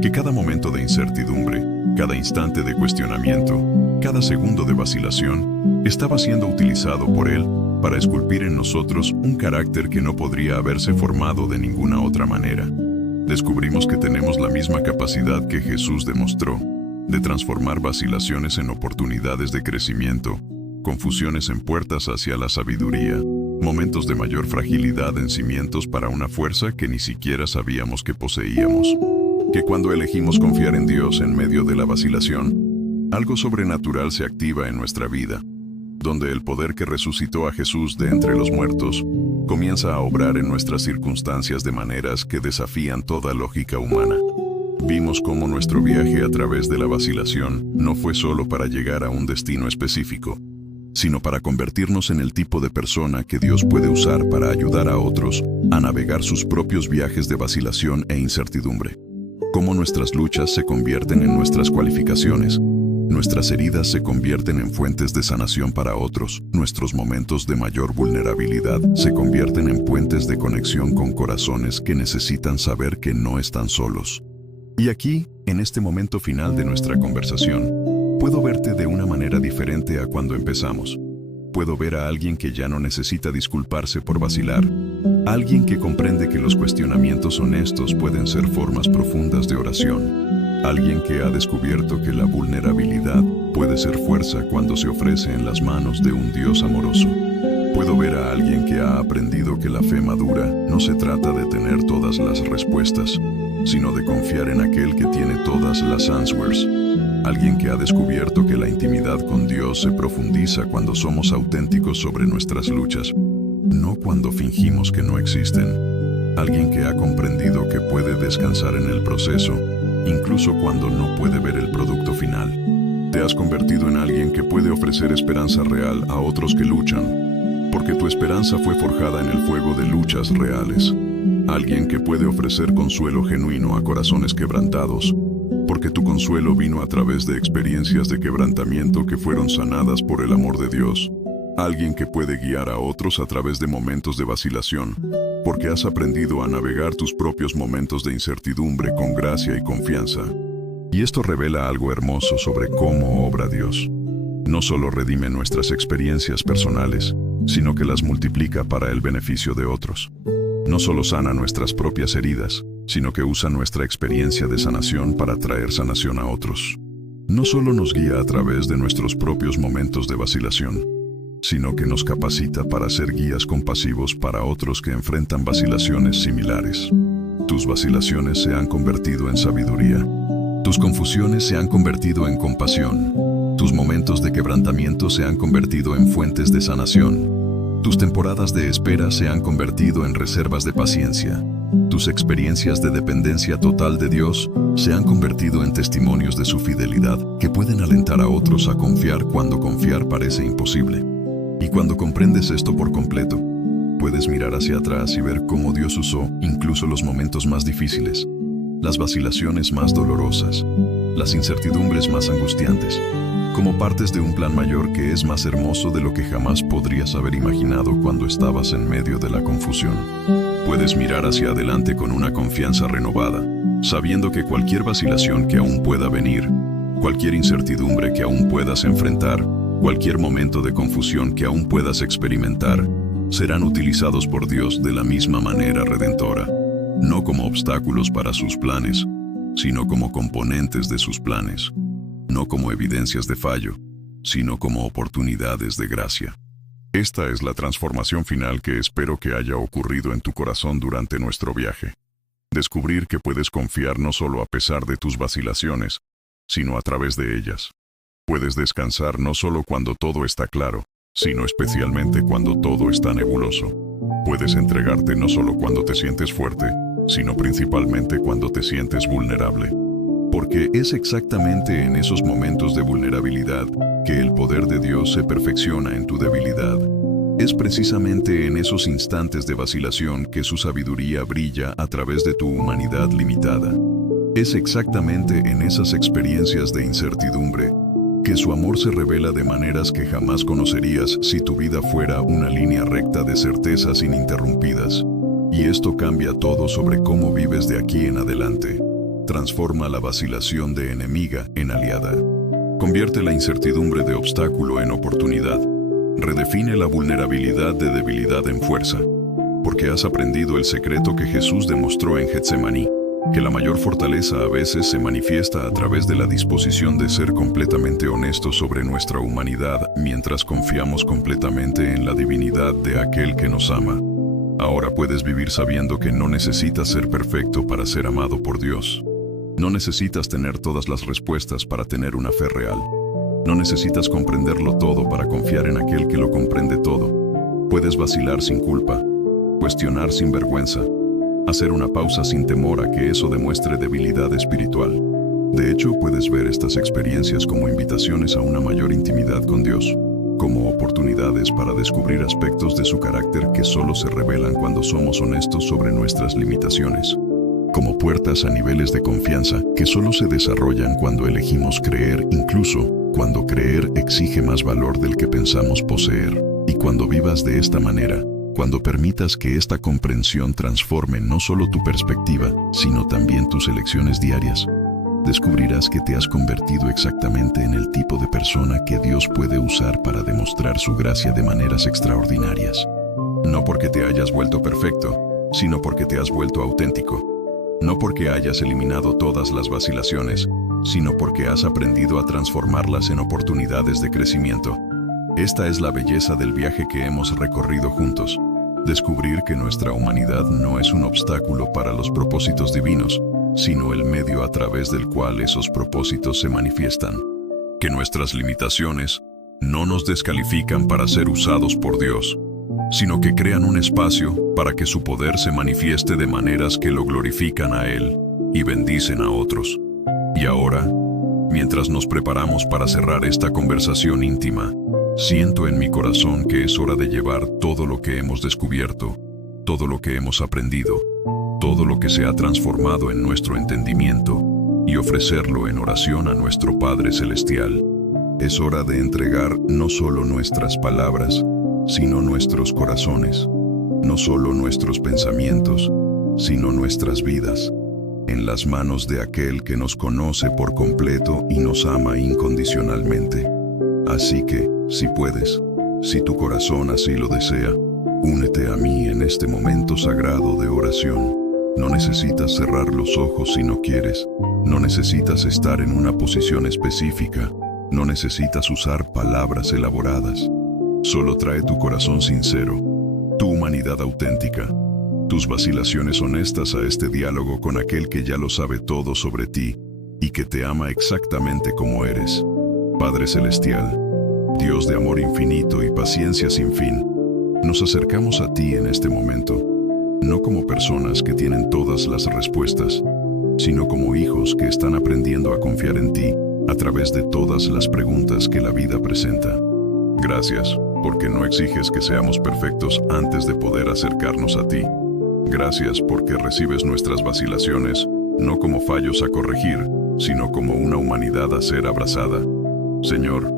Que cada momento de incertidumbre, cada instante de cuestionamiento, cada segundo de vacilación, estaba siendo utilizado por Él para esculpir en nosotros un carácter que no podría haberse formado de ninguna otra manera. Descubrimos que tenemos la misma capacidad que Jesús demostró, de transformar vacilaciones en oportunidades de crecimiento, confusiones en puertas hacia la sabiduría, momentos de mayor fragilidad en cimientos para una fuerza que ni siquiera sabíamos que poseíamos. Que cuando elegimos confiar en Dios en medio de la vacilación, algo sobrenatural se activa en nuestra vida, donde el poder que resucitó a Jesús de entre los muertos comienza a obrar en nuestras circunstancias de maneras que desafían toda lógica humana. Vimos cómo nuestro viaje a través de la vacilación no fue solo para llegar a un destino específico, sino para convertirnos en el tipo de persona que Dios puede usar para ayudar a otros a navegar sus propios viajes de vacilación e incertidumbre. Cómo nuestras luchas se convierten en nuestras cualificaciones, nuestras heridas se convierten en fuentes de sanación para otros, nuestros momentos de mayor vulnerabilidad se convierten en puentes de conexión con corazones que necesitan saber que no están solos. Y aquí, en este momento final de nuestra conversación, puedo verte de una manera diferente a cuando empezamos. Puedo ver a alguien que ya no necesita disculparse por vacilar, alguien que comprende que los cuestionamientos honestos pueden ser formas profundas de oración, alguien que ha descubierto que la vulnerabilidad puede ser fuerza cuando se ofrece en las manos de un Dios amoroso. Puedo ver a alguien que ha aprendido que la fe madura no se trata de tener todas las respuestas, sino de confiar en aquel que tiene todas las answers. Alguien que ha descubierto que la intimidad con Dios se profundiza cuando somos auténticos sobre nuestras luchas, no cuando fingimos que no existen. Alguien que ha comprendido que puede descansar en el proceso, incluso cuando no puede ver el producto final. Te has convertido en alguien que puede ofrecer esperanza real a otros que luchan, porque tu esperanza fue forjada en el fuego de luchas reales. Alguien que puede ofrecer consuelo genuino a corazones quebrantados, porque tu consuelo vino a través de experiencias de quebrantamiento que fueron sanadas por el amor de Dios. Alguien que puede guiar a otros a través de momentos de vacilación, porque has aprendido a navegar tus propios momentos de incertidumbre con gracia y confianza. Y esto revela algo hermoso sobre cómo obra Dios. No solo redime nuestras experiencias personales, sino que las multiplica para el beneficio de otros. No solo sana nuestras propias heridas, sino que usa nuestra experiencia de sanación para traer sanación a otros. No solo nos guía a través de nuestros propios momentos de vacilación, sino que nos capacita para ser guías compasivos para otros que enfrentan vacilaciones similares. Tus vacilaciones se han convertido en sabiduría. Tus confusiones se han convertido en compasión. Tus momentos de quebrantamiento se han convertido en fuentes de sanación. Tus temporadas de espera se han convertido en reservas de paciencia. Tus experiencias de dependencia total de Dios se han convertido en testimonios de su fidelidad que pueden alentar a otros a confiar cuando confiar parece imposible. Y cuando comprendes esto por completo, puedes mirar hacia atrás y ver cómo Dios usó incluso los momentos más difíciles, las vacilaciones más dolorosas, las incertidumbres más angustiantes, como partes de un plan mayor que es más hermoso de lo que jamás podrías haber imaginado cuando estabas en medio de la confusión. Puedes mirar hacia adelante con una confianza renovada, sabiendo que cualquier vacilación que aún pueda venir, cualquier incertidumbre que aún puedas enfrentar, cualquier momento de confusión que aún puedas experimentar, serán utilizados por Dios de la misma manera redentora, no como obstáculos para sus planes, sino como componentes de sus planes, no como evidencias de fallo, sino como oportunidades de gracia. Esta es la transformación final que espero que haya ocurrido en tu corazón durante nuestro viaje. Descubrir que puedes confiar no solo a pesar de tus vacilaciones, sino a través de ellas. Puedes descansar no solo cuando todo está claro, sino especialmente cuando todo está nebuloso. Puedes entregarte no solo cuando te sientes fuerte, sino principalmente cuando te sientes vulnerable. Porque es exactamente en esos momentos de vulnerabilidad que el poder de Dios se perfecciona en tu debilidad. Es precisamente en esos instantes de vacilación que su sabiduría brilla a través de tu humanidad limitada. Es exactamente en esas experiencias de incertidumbre que su amor se revela de maneras que jamás conocerías si tu vida fuera una línea recta de certezas ininterrumpidas. Y esto cambia todo sobre cómo vives de aquí en adelante. Transforma la vacilación de enemiga en aliada. Convierte la incertidumbre de obstáculo en oportunidad. Redefine la vulnerabilidad de debilidad en fuerza. Porque has aprendido el secreto que Jesús demostró en Getsemaní, que la mayor fortaleza a veces se manifiesta a través de la disposición de ser completamente honestos sobre nuestra humanidad mientras confiamos completamente en la divinidad de aquel que nos ama. Ahora puedes vivir sabiendo que no necesitas ser perfecto para ser amado por Dios. No necesitas tener todas las respuestas para tener una fe real. No necesitas comprenderlo todo para confiar en aquel que lo comprende todo. Puedes vacilar sin culpa, cuestionar sin vergüenza, hacer una pausa sin temor a que eso demuestre debilidad espiritual. De hecho, puedes ver estas experiencias como invitaciones a una mayor intimidad con Dios, como oportunidades para descubrir aspectos de su carácter que solo se revelan cuando somos honestos sobre nuestras limitaciones, como puertas a niveles de confianza que solo se desarrollan cuando elegimos creer, incluso cuando creer exige más valor del que pensamos poseer. Y cuando vivas de esta manera, cuando permitas que esta comprensión transforme no solo tu perspectiva, sino también tus elecciones diarias, descubrirás que te has convertido exactamente en el tipo de persona que Dios puede usar para demostrar su gracia de maneras extraordinarias. No porque te hayas vuelto perfecto, sino porque te has vuelto auténtico. No porque hayas eliminado todas las vacilaciones, sino porque has aprendido a transformarlas en oportunidades de crecimiento. Esta es la belleza del viaje que hemos recorrido juntos. Descubrir que nuestra humanidad no es un obstáculo para los propósitos divinos, sino el medio a través del cual esos propósitos se manifiestan. Que nuestras limitaciones no nos descalifican para ser usados por Dios, sino que crean un espacio para que su poder se manifieste de maneras que lo glorifican a Él y bendicen a otros. Y ahora, mientras nos preparamos para cerrar esta conversación íntima, siento en mi corazón que es hora de llevar todo lo que hemos descubierto, todo lo que hemos aprendido, todo lo que se ha transformado en nuestro entendimiento, y ofrecerlo en oración a nuestro Padre Celestial. Es hora de entregar no solo nuestras palabras, sino nuestros corazones, no solo nuestros pensamientos, sino nuestras vidas, en las manos de aquel que nos conoce por completo y nos ama incondicionalmente. Así que, si puedes, si tu corazón así lo desea, únete a mí en este momento sagrado de oración. No necesitas cerrar los ojos si no quieres. No necesitas estar en una posición específica. No necesitas usar palabras elaboradas. Solo trae tu corazón sincero, tu humanidad auténtica, tus vacilaciones honestas a este diálogo con aquel que ya lo sabe todo sobre ti y que te ama exactamente como eres. Padre Celestial, Dios de amor infinito y paciencia sin fin, nos acercamos a ti en este momento. no como personas que tienen todas las respuestas, sino como hijos que están aprendiendo a confiar en ti a través de todas las preguntas que la vida presenta. Gracias, porque no exiges que seamos perfectos antes de poder acercarnos a ti. Gracias porque recibes nuestras vacilaciones, no como fallos a corregir, sino como una humanidad a ser abrazada. Señor,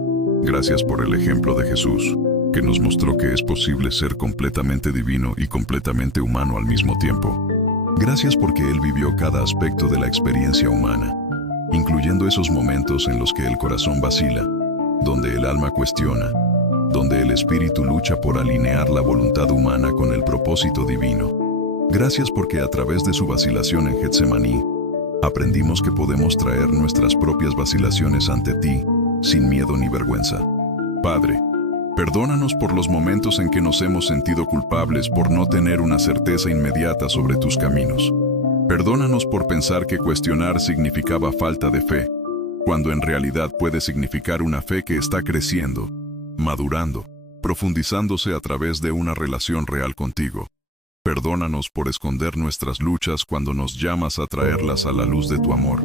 gracias por el ejemplo de Jesús, que nos mostró que es posible ser completamente divino y completamente humano al mismo tiempo. Gracias porque Él vivió cada aspecto de la experiencia humana, incluyendo esos momentos en los que el corazón vacila, donde el alma cuestiona, donde el espíritu lucha por alinear la voluntad humana con el propósito divino. Gracias porque a través de su vacilación en Getsemaní, aprendimos que podemos traer nuestras propias vacilaciones ante ti, sin miedo ni vergüenza. Padre, perdónanos por los momentos en que nos hemos sentido culpables por no tener una certeza inmediata sobre tus caminos. Perdónanos por pensar que cuestionar significaba falta de fe, cuando en realidad puede significar una fe que está creciendo, madurando, profundizándose a través de una relación real contigo. Perdónanos por esconder nuestras luchas cuando nos llamas a traerlas a la luz de tu amor.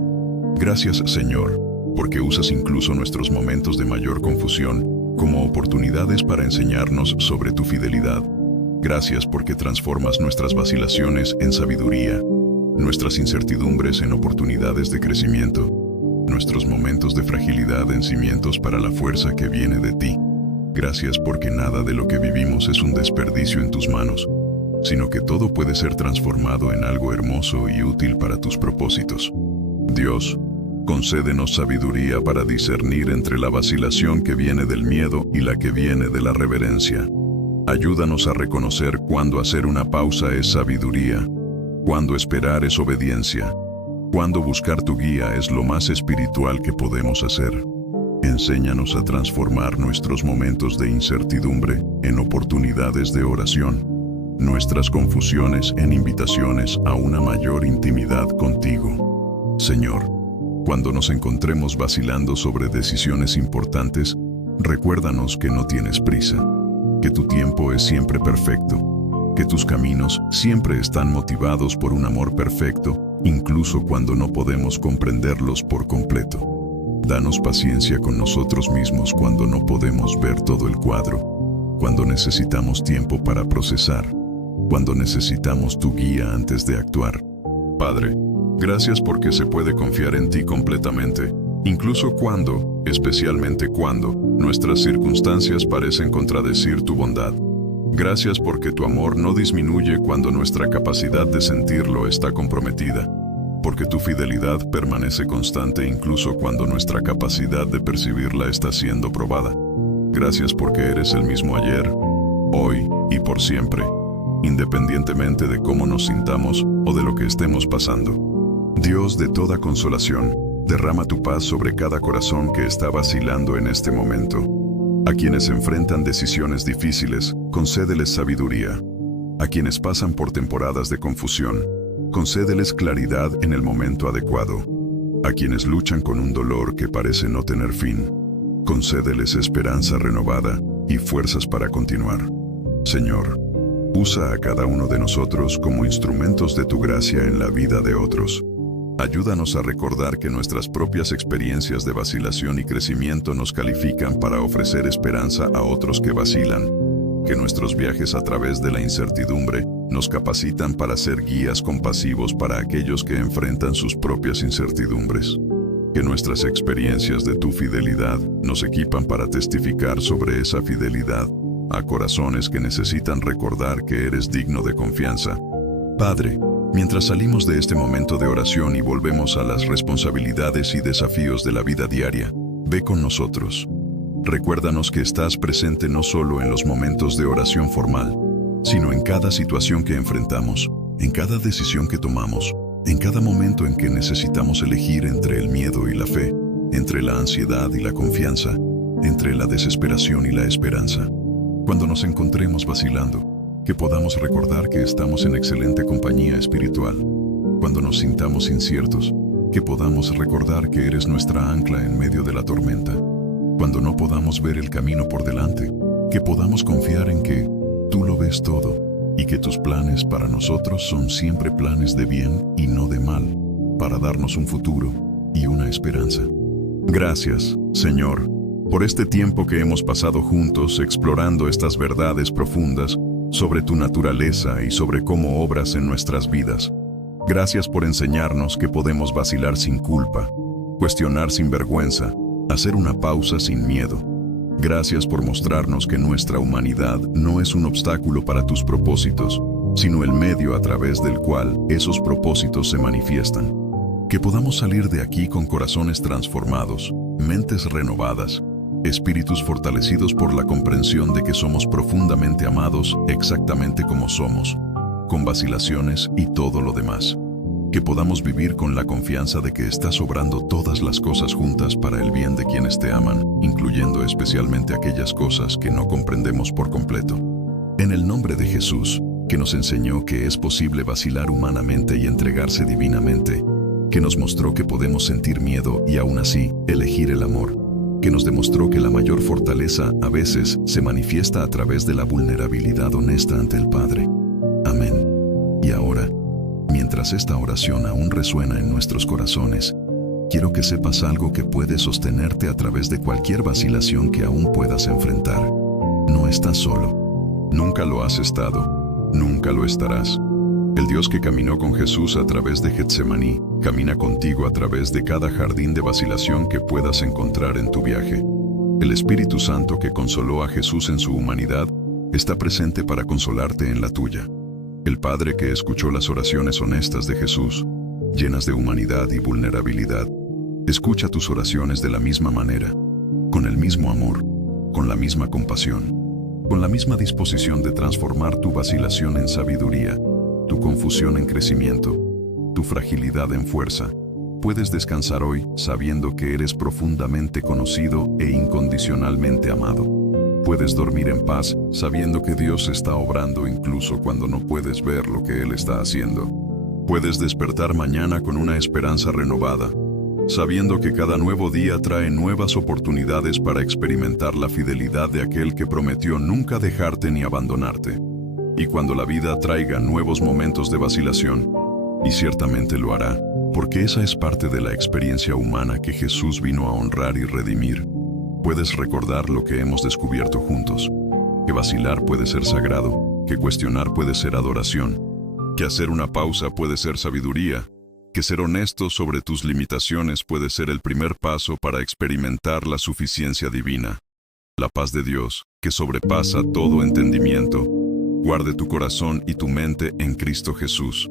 Gracias, Señor, porque usas incluso nuestros momentos de mayor confusión como oportunidades para enseñarnos sobre tu fidelidad. Gracias porque transformas nuestras vacilaciones en sabiduría, nuestras incertidumbres en oportunidades de crecimiento, nuestros momentos de fragilidad en cimientos para la fuerza que viene de ti. Gracias porque nada de lo que vivimos es un desperdicio en tus manos, sino que todo puede ser transformado en algo hermoso y útil para tus propósitos. Dios, concédenos sabiduría para discernir entre la vacilación que viene del miedo y la que viene de la reverencia. Ayúdanos a reconocer cuándo hacer una pausa es sabiduría, cuándo esperar es obediencia, cuándo buscar tu guía es lo más espiritual que podemos hacer. Enséñanos a transformar nuestros momentos de incertidumbre en oportunidades de oración, nuestras confusiones en invitaciones a una mayor intimidad contigo. Señor, cuando nos encontremos vacilando sobre decisiones importantes, recuérdanos que no tienes prisa, que tu tiempo es siempre perfecto, que tus caminos siempre están motivados por un amor perfecto, incluso cuando no podemos comprenderlos por completo. Danos paciencia con nosotros mismos cuando no podemos ver todo el cuadro, cuando necesitamos tiempo para procesar, cuando necesitamos tu guía antes de actuar. Padre, gracias porque se puede confiar en ti completamente, incluso cuando, especialmente cuando, nuestras circunstancias parecen contradecir tu bondad. Gracias porque tu amor no disminuye cuando nuestra capacidad de sentirlo está comprometida, porque tu fidelidad permanece constante incluso cuando nuestra capacidad de percibirla está siendo probada. Gracias porque eres el mismo ayer, hoy y por siempre, independientemente de cómo nos sintamos o de lo que estemos pasando. Dios de toda consolación, derrama tu paz sobre cada corazón que está vacilando en este momento. A quienes enfrentan decisiones difíciles, concédeles sabiduría. A quienes pasan por temporadas de confusión, concédeles claridad en el momento adecuado. A quienes luchan con un dolor que parece no tener fin, concédeles esperanza renovada y fuerzas para continuar. Señor, usa a cada uno de nosotros como instrumentos de tu gracia en la vida de otros. Ayúdanos a recordar que nuestras propias experiencias de vacilación y crecimiento nos califican para ofrecer esperanza a otros que vacilan, que nuestros viajes a través de la incertidumbre nos capacitan para ser guías compasivos para aquellos que enfrentan sus propias incertidumbres, que nuestras experiencias de tu fidelidad nos equipan para testificar sobre esa fidelidad a corazones que necesitan recordar que eres digno de confianza. Padre, mientras salimos de este momento de oración y volvemos a las responsabilidades y desafíos de la vida diaria, ve con nosotros. Recuérdanos que estás presente no solo en los momentos de oración formal, sino en cada situación que enfrentamos, en cada decisión que tomamos, en cada momento en que necesitamos elegir entre el miedo y la fe, entre la ansiedad y la confianza, entre la desesperación y la esperanza. Cuando nos encontremos vacilando, que podamos recordar que estamos en excelente compañía espiritual. Cuando nos sintamos inciertos, que podamos recordar que eres nuestra ancla en medio de la tormenta. Cuando no podamos ver el camino por delante, que podamos confiar en que tú lo ves todo. y que tus planes para nosotros son siempre planes de bien y no de mal, para darnos un futuro y una esperanza. Gracias, Señor, por este tiempo que hemos pasado juntos explorando estas verdades profundas sobre tu naturaleza y sobre cómo obras en nuestras vidas. Gracias por enseñarnos que podemos vacilar sin culpa, cuestionar sin vergüenza, hacer una pausa sin miedo. Gracias por mostrarnos que nuestra humanidad no es un obstáculo para tus propósitos, sino el medio a través del cual esos propósitos se manifiestan. Que podamos salir de aquí con corazones transformados, mentes renovadas, espíritus fortalecidos por la comprensión de que somos profundamente amados exactamente como somos, con vacilaciones y todo lo demás. Que podamos vivir con la confianza de que estás obrando todas las cosas juntas para el bien de quienes te aman, incluyendo especialmente aquellas cosas que no comprendemos por completo. En el nombre de Jesús, que nos enseñó que es posible vacilar humanamente y entregarse divinamente, que nos mostró que podemos sentir miedo y aún así elegir el amor, que nos demostró que la mayor fortaleza a veces se manifiesta a través de la vulnerabilidad honesta ante el Padre. Amén. Y ahora, mientras esta oración aún resuena en nuestros corazones, quiero que sepas algo que puede sostenerte a través de cualquier vacilación que aún puedas enfrentar. No estás solo. Nunca lo has estado. Nunca lo estarás. El Dios que caminó con Jesús a través de Getsemaní, camina contigo a través de cada jardín de vacilación que puedas encontrar en tu viaje. El Espíritu Santo que consoló a Jesús en su humanidad, está presente para consolarte en la tuya. El Padre que escuchó las oraciones honestas de Jesús, llenas de humanidad y vulnerabilidad, escucha tus oraciones de la misma manera, con el mismo amor, con la misma compasión, con la misma disposición de transformar tu vacilación en sabiduría, tu confusión en crecimiento, tu fragilidad en fuerza. Puedes descansar hoy sabiendo que eres profundamente conocido e incondicionalmente amado. Puedes dormir en paz sabiendo que Dios está obrando incluso cuando no puedes ver lo que Él está haciendo. Puedes despertar mañana con una esperanza renovada, sabiendo que cada nuevo día trae nuevas oportunidades para experimentar la fidelidad de aquel que prometió nunca dejarte ni abandonarte. Y cuando la vida traiga nuevos momentos de vacilación, y ciertamente lo hará, porque esa es parte de la experiencia humana que Jesús vino a honrar y redimir, puedes recordar lo que hemos descubierto juntos, que vacilar puede ser sagrado, que cuestionar puede ser adoración, que hacer una pausa puede ser sabiduría, que ser honesto sobre tus limitaciones puede ser el primer paso para experimentar la suficiencia divina. La paz de Dios, que sobrepasa todo entendimiento, guarde tu corazón y tu mente en Cristo Jesús.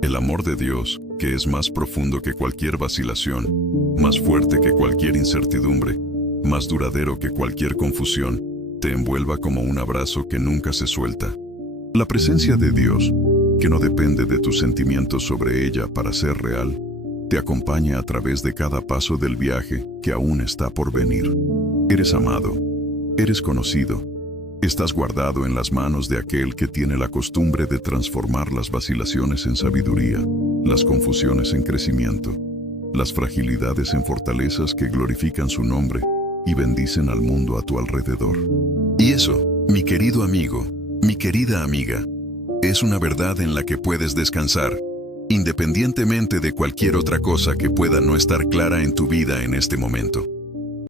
El amor de Dios, que es más profundo que cualquier vacilación, más fuerte que cualquier incertidumbre, más duradero que cualquier confusión, te envuelva como un abrazo que nunca se suelta. La presencia de Dios, que no depende de tus sentimientos sobre ella para ser real, te acompaña a través de cada paso del viaje que aún está por venir. Eres amado, eres conocido, estás guardado en las manos de aquel que tiene la costumbre de transformar las vacilaciones en sabiduría, las confusiones en crecimiento, las fragilidades en fortalezas que glorifican su nombre y bendicen al mundo a tu alrededor. Y eso, mi querido amigo, mi querida amiga, es una verdad en la que puedes descansar, independientemente de cualquier otra cosa que pueda no estar clara en tu vida en este momento.